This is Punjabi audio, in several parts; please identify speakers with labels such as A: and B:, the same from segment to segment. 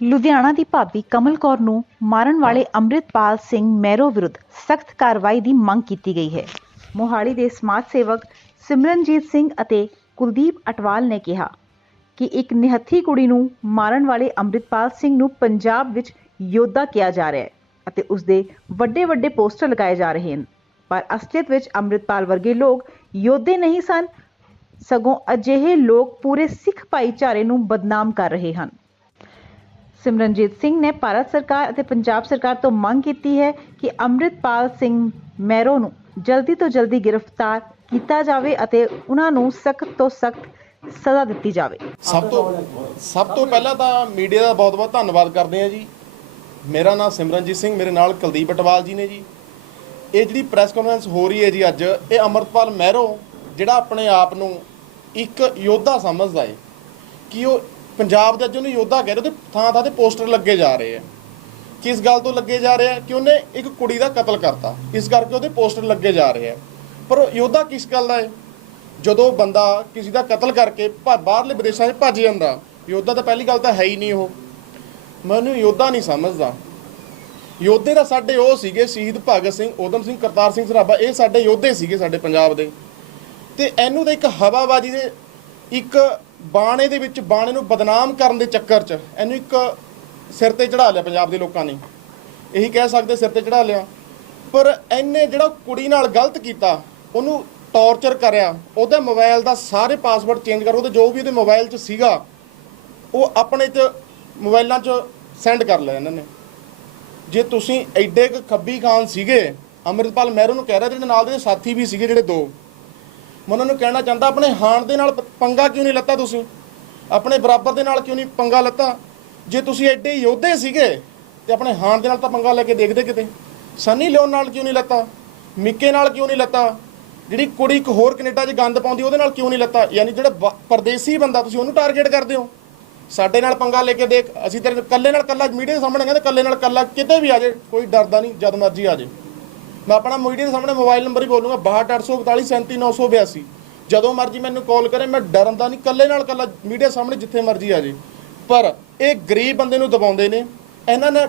A: ਲੁਧਿਆਣਾ ਦੀ ਭਾਬੀ ਕਮਲ ਕੌਰ ਨੂੰ ਮਾਰਨ ਵਾਲੇ ਅੰਮ੍ਰਿਤਪਾਲ ਸਿੰਘ ਮੈਰੋ ਵਿਰੁੱਧ ਸਖਤ ਕਾਰਵਾਈ ਦੀ ਮੰਗ ਕੀਤੀ ਗਈ ਹੈ। ਮੋਹਾਲੀ ਦੇ ਸਮਾਜ ਸੇਵਕ ਸਿਮਰਨਜੀਤ ਸਿੰਘ ਅਤੇ ਕੁਲਦੀਪ ਅਟਵਾਲ ਨੇ ਕਿਹਾ ਕਿ ਇੱਕ ਨਿਹੱਥੀ ਕੁੜੀ ਨੂੰ ਮਾਰਨ ਵਾਲੇ ਅੰਮ੍ਰਿਤਪਾਲ ਸਿੰਘ ਨੂੰ ਪੰਜਾਬ ਵਿੱਚ ਯੋਧਾ ਕਿਹਾ ਜਾ ਰਿਹਾ ਹੈ ਅਤੇ ਉਸ ਦੇ ਵੱਡੇ ਵੱਡੇ ਪੋਸਟਰ ਲਗਾਏ ਜਾ ਰਹੇ ਹਨ। ਪਰ ਅਸਲੀਅਤ ਵਿੱਚ ਅੰਮ੍ਰਿਤਪਾਲ ਵਰਗੇ ਲੋਕ ਯੋਧੇ ਨਹੀਂ ਸਨ। ਸਗੋਂ ਅਜਿਹੇ ਲੋਕ ਪੂਰੇ ਸਿੱਖ ਭਾਈਚਾਰੇ ਨੂੰ ਬਦਨਾਮ ਕਰ ਰਹੇ ਹਨ। ਸਿਮਰਨਜੀਤ ਸਿੰਘ ਨੇ ਭਾਰਤ ਸਰਕਾਰ ਅਤੇ ਪੰਜਾਬ ਸਰਕਾਰ ਤੋਂ ਮੰਗ ਕੀਤੀ ਹੈ ਕਿ ਅੰਮ੍ਰਿਤਪਾਲ ਸਿੰਘ ਮੈਰੋ ਨੂੰ ਜਲਦੀ ਤੋਂ ਜਲਦੀ ਗ੍ਰਿਫਤਾਰ ਕੀਤਾ ਜਾਵੇ ਅਤੇ ਉਹਨਾਂ ਨੂੰ ਸਖਤ ਤੋਂ ਸਖਤ ਸਜ਼ਾ ਦਿੱਤੀ ਜਾਵੇ।
B: ਸਭ ਤੋਂ ਸਭ ਤੋਂ ਪਹਿਲਾਂ ਤਾਂ ਮੀਡੀਆ ਦਾ ਬਹੁਤ-ਬਹੁਤ ਧੰਨਵਾਦ ਕਰਦੇ ਹਾਂ ਜੀ। ਮੇਰਾ ਨਾਮ ਸਿਮਰਨਜੀਤ ਸਿੰਘ, ਮੇਰੇ ਨਾਲ ਕੁਲਦੀਪ ਅਟਵਾਲ ਜੀ ਨੇ ਜੀ। ਇਹ ਜਿਹੜੀ ਪ੍ਰੈਸ ਕਾਨਫਰੰਸ ਹੋ ਰਹੀ ਹੈ ਜੀ ਅੱਜ, ਇਹ ਅਮਰਪਾਲ ਮਹਿਰੋ, ਜਿਹੜਾ ਆਪਣੇ ਆਪ ਨੂੰ ਇੱਕ ਯੋਧਾ ਸਮਝਦਾ ਹੈ ਕਿ ਉਹ ਪੰਜਾਬ ਦੇ ਅੱਜ ਉਹਨੂੰ ਯੋਧਾ ਕਹਿ ਰਹੇ ਉਹਦੇ ਥਾਂ ਥਾਂ ਤੇ ਪੋਸਟਰ ਲੱਗੇ ਜਾ ਰਹੇ ਆ। ਕਿਸ ਗੱਲ ਤੋਂ ਲੱਗੇ ਜਾ ਰਹੇ ਆ? ਕਿ ਉਹਨੇ ਇੱਕ ਕੁੜੀ ਦਾ ਕਤਲ ਕਰਤਾ। ਇਸ ਕਰਕੇ ਉਹਦੇ ਪੋਸਟਰ ਲੱਗੇ ਜਾ ਰਹੇ ਆ। ਪਰ ਉਹ ਯੋਧਾ ਕਿਸ ਗੱਲ ਦਾ ਹੈ? ਜਦੋਂ ਬੰਦਾ ਕਿਸੇ ਦਾ ਕਤਲ ਕਰਕੇ ਬਾਹਰਲੇ ਵਿਦੇਸ਼ਾਂ 'ਚ ਭੱਜ ਜਾਂਦਾ, ਯੋਧਾ ਤਾਂ ਪਹਿਲੀ ਗੱਲ ਤਾਂ ਹੈ ਹੀ ਨਹੀਂ ਉਹ। ਮੈਂ ਉਹਨੂੰ ਯੋਧਾ ਨਹੀਂ ਸਮਝਦਾ। ਯੋਧੇ ਦਾ ਸਾਡੇ ਉਹ ਸੀਗੇ, ਸ਼ਹੀਦ ਭਗਤ ਸਿੰਘ, ਊਧਮ ਸਿੰਘ, ਕਰਤਾਰ ਸਿੰਘ ਸਰਾਭਾ, ਇਹ ਸਾਡੇ ਯੋਧੇ ਸੀਗੇ ਸਾਡੇ ਪੰਜਾਬ ਦੇ। ਤੇ ਇਹਨੂੰ ਤਾਂ ਇੱਕ ਹਵਾਬਾਜੀ ਦੇ ਇੱਕ ਬਾਣੇ ਦੇ ਵਿੱਚ ਬਾਣੇ ਨੂੰ ਬਦਨਾਮ ਕਰਨ ਦੇ ਚੱਕਰ 'ਚ ਇਹਨੂੰ ਇੱਕ ਸਿਰ ਤੇ ਚੜਾ ਲਿਆ ਪੰਜਾਬ ਦੇ ਲੋਕਾਂ ਨੇ। ਇਹੀ ਕਹਿ ਸਕਦੇ ਸਿਰ ਤੇ ਚੜਾ ਲਿਆ। ਪਰ ਇਹਨੇ ਜਿਹੜਾ ਕੁੜੀ ਨਾਲ ਗਲਤ ਕੀਤਾ, ਉਹਨੂੰ ਟੌਰਚਰ ਕਰਿਆ, ਉਹਦੇ ਮੋਬਾਈਲ ਦਾ ਸਾਰੇ ਪਾਸਵਰਡ ਚੇਂਜ ਕਰ ਉਹਦੇ ਜੋ ਵੀ ਉਹਦੇ ਮੋਬਾਈਲ 'ਚ ਸੀਗਾ, ਉਹ ਆਪਣੇ 'ਚ ਮੋਬਾਈਲਾਂ 'ਚ ਸੈਂਡ ਕਰ ਲਿਆ ਇਹਨਾਂ ਨੇ। ਜੇ ਤੁਸੀਂ ਐਡੇ ਕੁ ਖੱਬੀ ਖਾਨ ਸੀਗੇ, ਅੰਮ੍ਰਿਤਪਾਲ ਮਹਿਰੂ ਨੂੰ ਕਹਿ ਰਿਹਾ ਜਿਹੜੇ ਨਾਲ ਦੇ ਸਾਥੀ ਵੀ ਸੀਗੇ ਜਿਹੜੇ ਦੋ ਮੈਂ ਉਹਨਾਂ ਨੂੰ ਕਹਿਣਾ ਚਾਹੁੰਦਾ, ਆਪਣੇ ਹਾਣ ਦੇ ਨਾਲ ਪੰਗਾ ਕਿਉਂ ਨਹੀਂ ਲੱਤਾ ਤੁਸੀਂ? ਆਪਣੇ ਬਰਾਬਰ ਦੇ ਨਾਲ ਕਿਉਂ ਨਹੀਂ ਪੰਗਾ ਲੱਤਾ? ਜੇ ਤੁਸੀਂ ਐਡੇ ਯੋਧੇ ਸੀਗੇ, ਤੇ ਆਪਣੇ ਹਾਣ ਦੇ ਨਾਲ ਤਾਂ ਪੰਗਾ ਲੈ ਕੇ ਦੇਖਦੇ ਕਿਤੇ? ਸਨੀ ਲਿਓਨ ਨਾਲ ਕਿਉਂ ਨਹੀਂ ਲੱਤਾ? ਮਿੱਕੇ ਨਾਲ ਕਿਉਂ ਨਹੀਂ ਲੱਤਾ? ਜਿਹੜੀ ਕੁੜੀ ਇੱਕ ਹੋਰ ਕੈਨੇਡਾ 'ਚ ਗੰਦ ਪਾਉਂਦੀ, ਉਹਦੇ ਨਾਲ ਕਿਉਂ ਨਹੀਂ ਲੱਤਾ? ਯਾਨੀ ਜਿਹੜਾ ਬ- ਪਰਦੇਸੀ ਬੰਦਾ, ਤੁਸੀਂ ਉਹਨੂੰ ਟਾਰਗੇਟ ਕਰਦੇ ਹੋ। ਸਾਡੇ ਨਾਲ ਪੰਗਾ ਲੈ ਕੇ ਦੇਖ, ਅਸੀਂ ਤੇਰੇ ਕੱਲੇ ਨਾਲ ਕੱਲਾ ਮੀਡੀਆ ਦੇ ਸਾਹਮਣੇ ਕਹਿੰਦੇ ਕੱਲੇ ਨਾਲ ਕੱਲਾ ਕਿਤੇ ਵੀ ਆ ਜਾਏ ਕੋਈ ਡਰਦਾ ਨਹੀਂ, ਜਦ ਮਰਜ਼ੀ ਆ ਜਾਏ ਮੈਂ ਆਪਣਾ ਮੀਡੀਆ ਦੇ ਸਾਹਮਣੇ ਮੋਬਾਈਲ ਨੰਬਰ ਹੀ ਬੋਲੂੰਗਾ 6284437982 ਜਦੋਂ ਮਰਜ਼ੀ ਮੈਨੂੰ ਕਾਲ ਕਰੇ, ਮੈਂ ਡਰਨ ਦਾ ਨਹੀਂ ਕੱਲੇ ਨਾਲ ਕੱਲਾ ਮੀਡੀਆ ਸਾਹਮਣੇ ਜਿੱਥੇ ਮਰਜ਼ੀ ਆ ਜੇ। ਪਰ ਇਹ ਗਰੀਬ ਬੰਦੇ ਨੂੰ ਦਬਾਉਂਦੇ ਨੇ, ਇਹਨਾਂ ਨੇ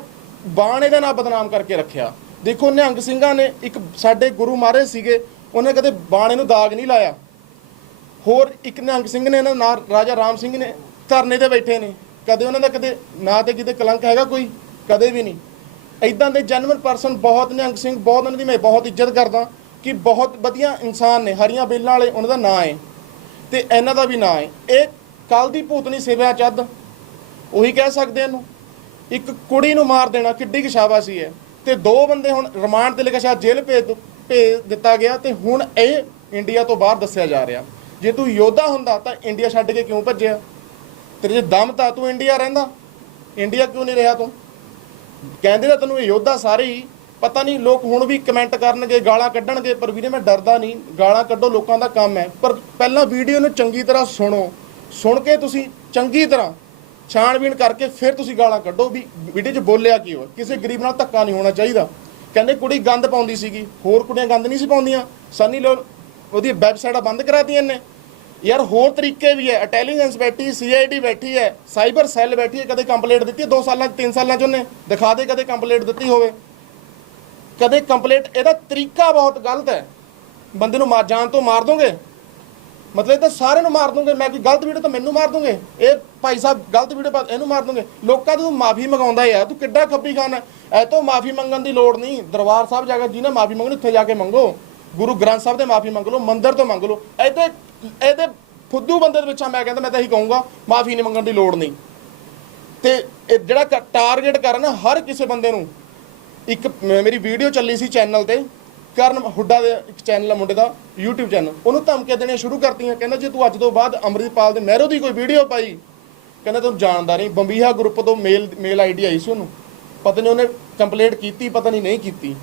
B: ਬਾਣੇ ਦਾ ਨਾਂ ਬਦਨਾਮ ਕਰਕੇ ਰੱਖਿਆ। ਦੇਖੋ, ਨਿਹੰਗ ਸਿੰਘਾਂ ਨੇ ਇੱਕ ਸਾਡੇ ਗੁਰੂ ਮਹਾਰਾਜ ਸੀਗੇ, ਉਹਨੇ ਕਦੇ ਬਾਣੇ ਨੂੰ ਦਾਗ ਨਹੀਂ ਲਾਇਆ। ਹੋਰ ਇੱਕ ਨਿਹੰਗ ਸਿੰਘ ਨੇ, ਇਹਨਾਂ ਨਾਲ ਰਾਜਾ ਰਾਮ ਸਿੰਘ ਨੇ, ਧਰਨੇ ਤੇ ਬੈਠੇ ਨੇ। ਕਦੇ ਉਹਨਾਂ ਦਾ ਕਦੇ ਨਾਂ ਤੇ ਕਿਤੇ ਕਲੰਕ ਹੈਗਾ ਕੋਈ? ਕਦੇ ਵੀ ਨਹੀਂ। ਇਦਾਂ ਦੇ ਜੈਨੂਇਨ ਪਰਸਨ ਬਹੁਤ ਨਿਹੰਗ ਸਿੰਘ ਬਹੁਤ ਉਹਨਾਂ ਦੀ ਮੈਂ ਬਹੁਤ ਇੱਜ਼ਤ ਕਰਦਾ ਕਿ ਬਹੁਤ ਵਧੀਆ ਇਨਸਾਨ ਨੇ, ਹਰੀਆਂ ਬੇਲਾਂ ਵਾਲੇ ਉਹਨਾਂ ਦਾ ਨਾਂ ਹੈ ਤੇ ਇਹਨਾਂ ਦਾ ਵੀ ਨਾਂ ਹੈ ਇਹ ਕੱਲ ਦੀ ਭੂਤਨੀ ਸੇਵਾ ਚੱਦ, ਉਹੀ ਕਹਿ ਸਕਦੇ ਇਹਨੂੰ। ਇੱਕ ਕੁੜੀ ਨੂੰ ਮਾਰ ਦੇਣਾ, ਕਿੱਡੀ ਕੁ ਸ਼ਾਬਾਸ਼ੀ ਹੈ ਤੇ ਦੋ ਬੰਦੇ ਹੁਣ ਰਿਮਾਂਡ ਤੇ ਲੈ ਕੇ ਸ਼ਾਇਦ ਜੇਲ੍ਹ ਭੇਜ ਭੇਜ ਦਿੱਤਾ ਗਿਆ ਤੇ ਹੁਣ ਇਹ ਇੰਡੀਆ ਤੋਂ ਬਾਹਰ ਦੱਸਿਆ ਜਾ ਰਿਹਾ। ਜੇ ਤੂੰ ਯੋਧਾ ਹੁੰਦਾ ਤਾਂ ਇੰਡੀਆ ਛੱਡ ਕੇ ਕਿਉਂ ਭੱਜਿਆ? ਤੇਰੇ ਜੇ ਦਮ ਤਾਂ ਤੂੰ ਇੰਡੀਆ ਰਹਿੰਦਾ। ਇੰਡੀਆ ਕਿਉਂ ਨਹੀਂ ਰਿਹਾ ਤੂੰ? ਕਹਿੰਦੇ ਤਾਂ ਤੈਨੂੰ ਇਹ ਯੋਧਾ ਸਾਰੇ ਹੀ, ਪਤਾ ਨਹੀਂ ਲੋਕ ਹੁਣ ਵੀ ਕਮੈਂਟ ਕਰਨਗੇ, ਗਾਲਾਂ ਕੱਢਣਗੇ, ਪਰ ਵੀਰੇ ਮੈਂ ਡਰਦਾ ਨਹੀਂ, ਗਾਲਾਂ ਕੱਢੋ ਲੋਕਾਂ ਦਾ ਕੰਮ ਹੈ। ਪਰ ਪਹਿਲਾਂ ਵੀਡੀਓ ਨੂੰ ਚੰਗੀ ਤਰ੍ਹਾਂ ਸੁਣੋ। ਸੁਣ ਕੇ ਤੁਸੀਂ ਚੰਗੀ ਤਰ੍ਹਾਂ ਛਾਣਬੀਣ ਕਰਕੇ ਫਿਰ ਤੁਸੀਂ ਗਾਲਾਂ ਕੱਢੋ ਵੀ ਵੀਡੀਓ 'ਚ ਬੋਲਿਆ ਕੀ ਹੋ ਕਿਸੇ ਗਰੀਬ ਨਾਲ ਧੱਕਾ ਨਹੀਂ ਹੋਣਾ ਚਾਹੀਦਾ। ਕਹਿੰਦੇ ਕੁੜੀ ਗੰਦ ਪਾਉਂਦੀ ਸੀਗੀ, ਹੋਰ ਕੁੜੀਆਂ ਗੰਦ ਨਹੀਂ ਸੀ ਪਾਉਂਦੀਆਂ। ਸਨੀ ਲੋਨ ਉਹਦੀ ਵੈਬਸਾਈਟਾਂ ਬੰਦ ਕਰਾਤੀਆਂ ਨੇ ਯਾਰ ਹੋਰ ਤਰੀਕੇ ਵੀ ਹੈ। ਇੰਟੈਲੀਜੈਂਸ ਬੈਠੀ ਸੀਆਈਡੀ ਬੈਠੀ ਹੈ। ਸਾਈਬਰ ਸੈੱਲ ਬੈਠੀ ਹੈ, ਕਦੇ ਕੰਪਲੇਂਟ ਦਿੱਤੀ ਹੈ 2 ਸਾਲਾਂ 3 ਸਾਲਾਂ ਚ ਉਹਨੇ ਦਿਖਾ ਦੇ ਕਦੇ ਕੰਪਲੇਂਟ ਦਿੱਤੀ ਹੋਵੇ। ਕਦੇ ਕੰਪਲੇਂਟ ਇਹਦਾ ਤਰੀਕਾ ਬਹੁਤ ਗਲਤ ਹੈ। ਬੰਦੇ ਨੂੰ ਮਾਰ ਜਾਨ ਤੋਂ ਮਾਰ ਦੋਗੇ। ਮਤਲਬ ਇਹ ਤਾਂ ਸਾਰਿਆਂ ਨੂੰ ਮਾਰ ਦੋਗੇ। ਮੈਂ ਕੋਈ ਗਲਤ ਵੀਡੀਓ ਤਾਂ ਮੈਨੂੰ ਮਾਰ ਦੋਗੇ? ਇਹ ਭਾਈ ਸਾਹਿਬ ਗਲਤ ਵੀਡੀਓ ਪਾ ਇਹਨੂੰ ਮਾਰ ਦੋਗੇ? ਲੋਕਾਂ ਤੋਂ ਮਾਫੀ ਮੰਗਾਉਂਦਾ ਯਾਰ, ਤੂੰ ਕਿੱਡਾ ਖੱਬੀ ਖਾਨ ਹੈ। ਐ ਤੋਂ ਮਾਫੀ ਮੰਗਣ ਦੀ ਲੋੜ ਨਹੀਂ। ਦਰਬਾਰ ਸਾਹਿਬ ਜਾ ਕੇ ਜਿਹਨੇ ਮਾਫੀ ਮੰਗਣੀ, ਉੱਥੇ ਜਾ ਕੇ ਮੰਗੋ। ਗੁਰੂ ਗ੍ਰੰਥ ਸਾਹਿਬ ਦੇ ਮਾਫੀ ਮੰਗ ਲਓ ਮੰਦਿਰ ਤੋਂ ਮੰਗ ਲਓ। ਇਹਦੇ ਇਹਦੇ ਫੁੱਦੂ ਬੰਦੇ ਦੇ ਵਿੱਚ ਆ, ਮੈਂ ਕਹਿੰਦਾ ਮੈਂ ਤਾਂ ਇਹੀ ਕਹੂੰਗਾ ਮਾਫੀ ਨਹੀਂ ਮੰਗਣ ਦੀ ਲੋੜ ਨਹੀਂ। ਤੇ ਇਹ ਜਿਹੜਾ ਟਾਰਗੇਟ ਕਰਨ ਹਰ ਕਿਸੇ ਬੰਦੇ ਨੂੰ ਇੱਕ ਮੇਰੀ ਵੀਡੀਓ ਚੱਲੀ ਸੀ ਚੈਨਲ ਤੇ ਕਰਨ ਹੁੱਡਾ ਦੇ ਇੱਕ ਚੈਨਲ ਆ ਮੁੰਡੇ ਦਾ YouTube ਚੈਨਲ ਉਹਨੂੰ ਧਮਕੀਆਂ ਦੇਣੀਆਂ ਸ਼ੁਰੂ ਕਰਤੀਆਂ ਕਹਿੰਦਾ ਜੇ ਤੂੰ ਅੱਜ ਤੋਂ ਬਾਅਦ ਅੰਮ੍ਰਿਤਪਾਲ ਦੇ ਨਹਿਰੂ ਦੀ ਕੋਈ ਵੀਡੀਓ ਪਾਈ ਕਹਿੰਦਾ ਤੂੰ ਜਾਣਦਾ ਨਹੀਂ। ਬੰਬੀਹਾ ਗਰੁੱਪ ਤੋਂ ਮੇਲ ਮੇਲ ਆਈਡੀ ਆਈ ਸੀ ਉਹਨੂੰ। ਪਤਾ ਨਹੀਂ ਉਹਨੇ ਕੰਪਲੇਂਟ ਕੀਤੀ ਪਤਾ ਨਹੀਂ ਨਹੀਂ ਕੀਤੀ।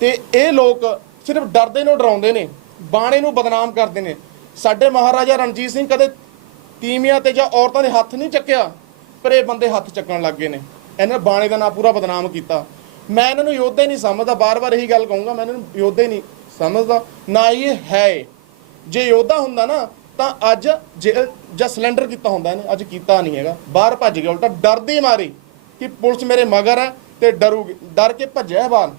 B: ਤੇ ਇਹ ਲੋਕ ਸਿਰਫ ਡਰਦੇ ਨੂੰ ਡਰਾਉਂਦੇ ਨੇ, ਬਾਣੇ ਨੂੰ ਬਦਨਾਮ ਕਰਦੇ ਨੇ। ਸਾਡੇ ਮਹਾਰਾਜਾ ਰਣਜੀਤ ਸਿੰਘ ਕਦੇ ਤੀਵੀਆਂ ਤੇ ਜਾਂ ਔਰਤਾਂ ਦੇ ਹੱਥ ਨਹੀਂ ਚੱਕਿਆ, ਪਰ ਇਹ ਬੰਦੇ ਹੱਥ ਚੱਕਣ ਲੱਗ ਗਏ ਨੇ। ਇਹਨਾਂ ਬਾਣੇ ਦਾ ਨਾਂ ਪੂਰਾ ਬਦਨਾਮ ਕੀਤਾ। ਮੈਂ ਇਹਨਾਂ ਨੂੰ ਯੋਧੇ ਨਹੀਂ ਸਮਝਦਾ, ਬਾਰ-ਬਾਰ ਇਹੀ ਗੱਲ ਕਹੂੰਗਾ, ਮੈਂ ਇਹਨਾਂ ਨੂੰ ਯੋਧੇ ਨਹੀਂ ਸਮਝਦਾ, ਨਾ ਹੀ ਇਹ ਹੈ। ਜੇ ਯੋਧਾ ਹੁੰਦਾ ਨਾ, ਤਾਂ ਅੱਜ ਜੇਲ੍ਹ ਜਾਂ ਸਿਲੰਡਰ ਕੀਤਾ ਹੁੰਦਾ ਇਹਨੇ, ਅੱਜ ਕੀਤਾ ਨਹੀਂ ਹੈਗਾ। ਬਾਹਰ ਭੱਜ ਗਿਆ, ਉਲਟਾ ਡਰਦੀ ਮਾਰੀ ਕਿ ਪੁਲਿਸ ਮੇਰੇ ਮਗਰ ਹੈ ਤੇ ਡਰੂਗੀ ਡਰ ਕੇ ਭੱਜਿਆ ਹੈ ਬਾਹਰ।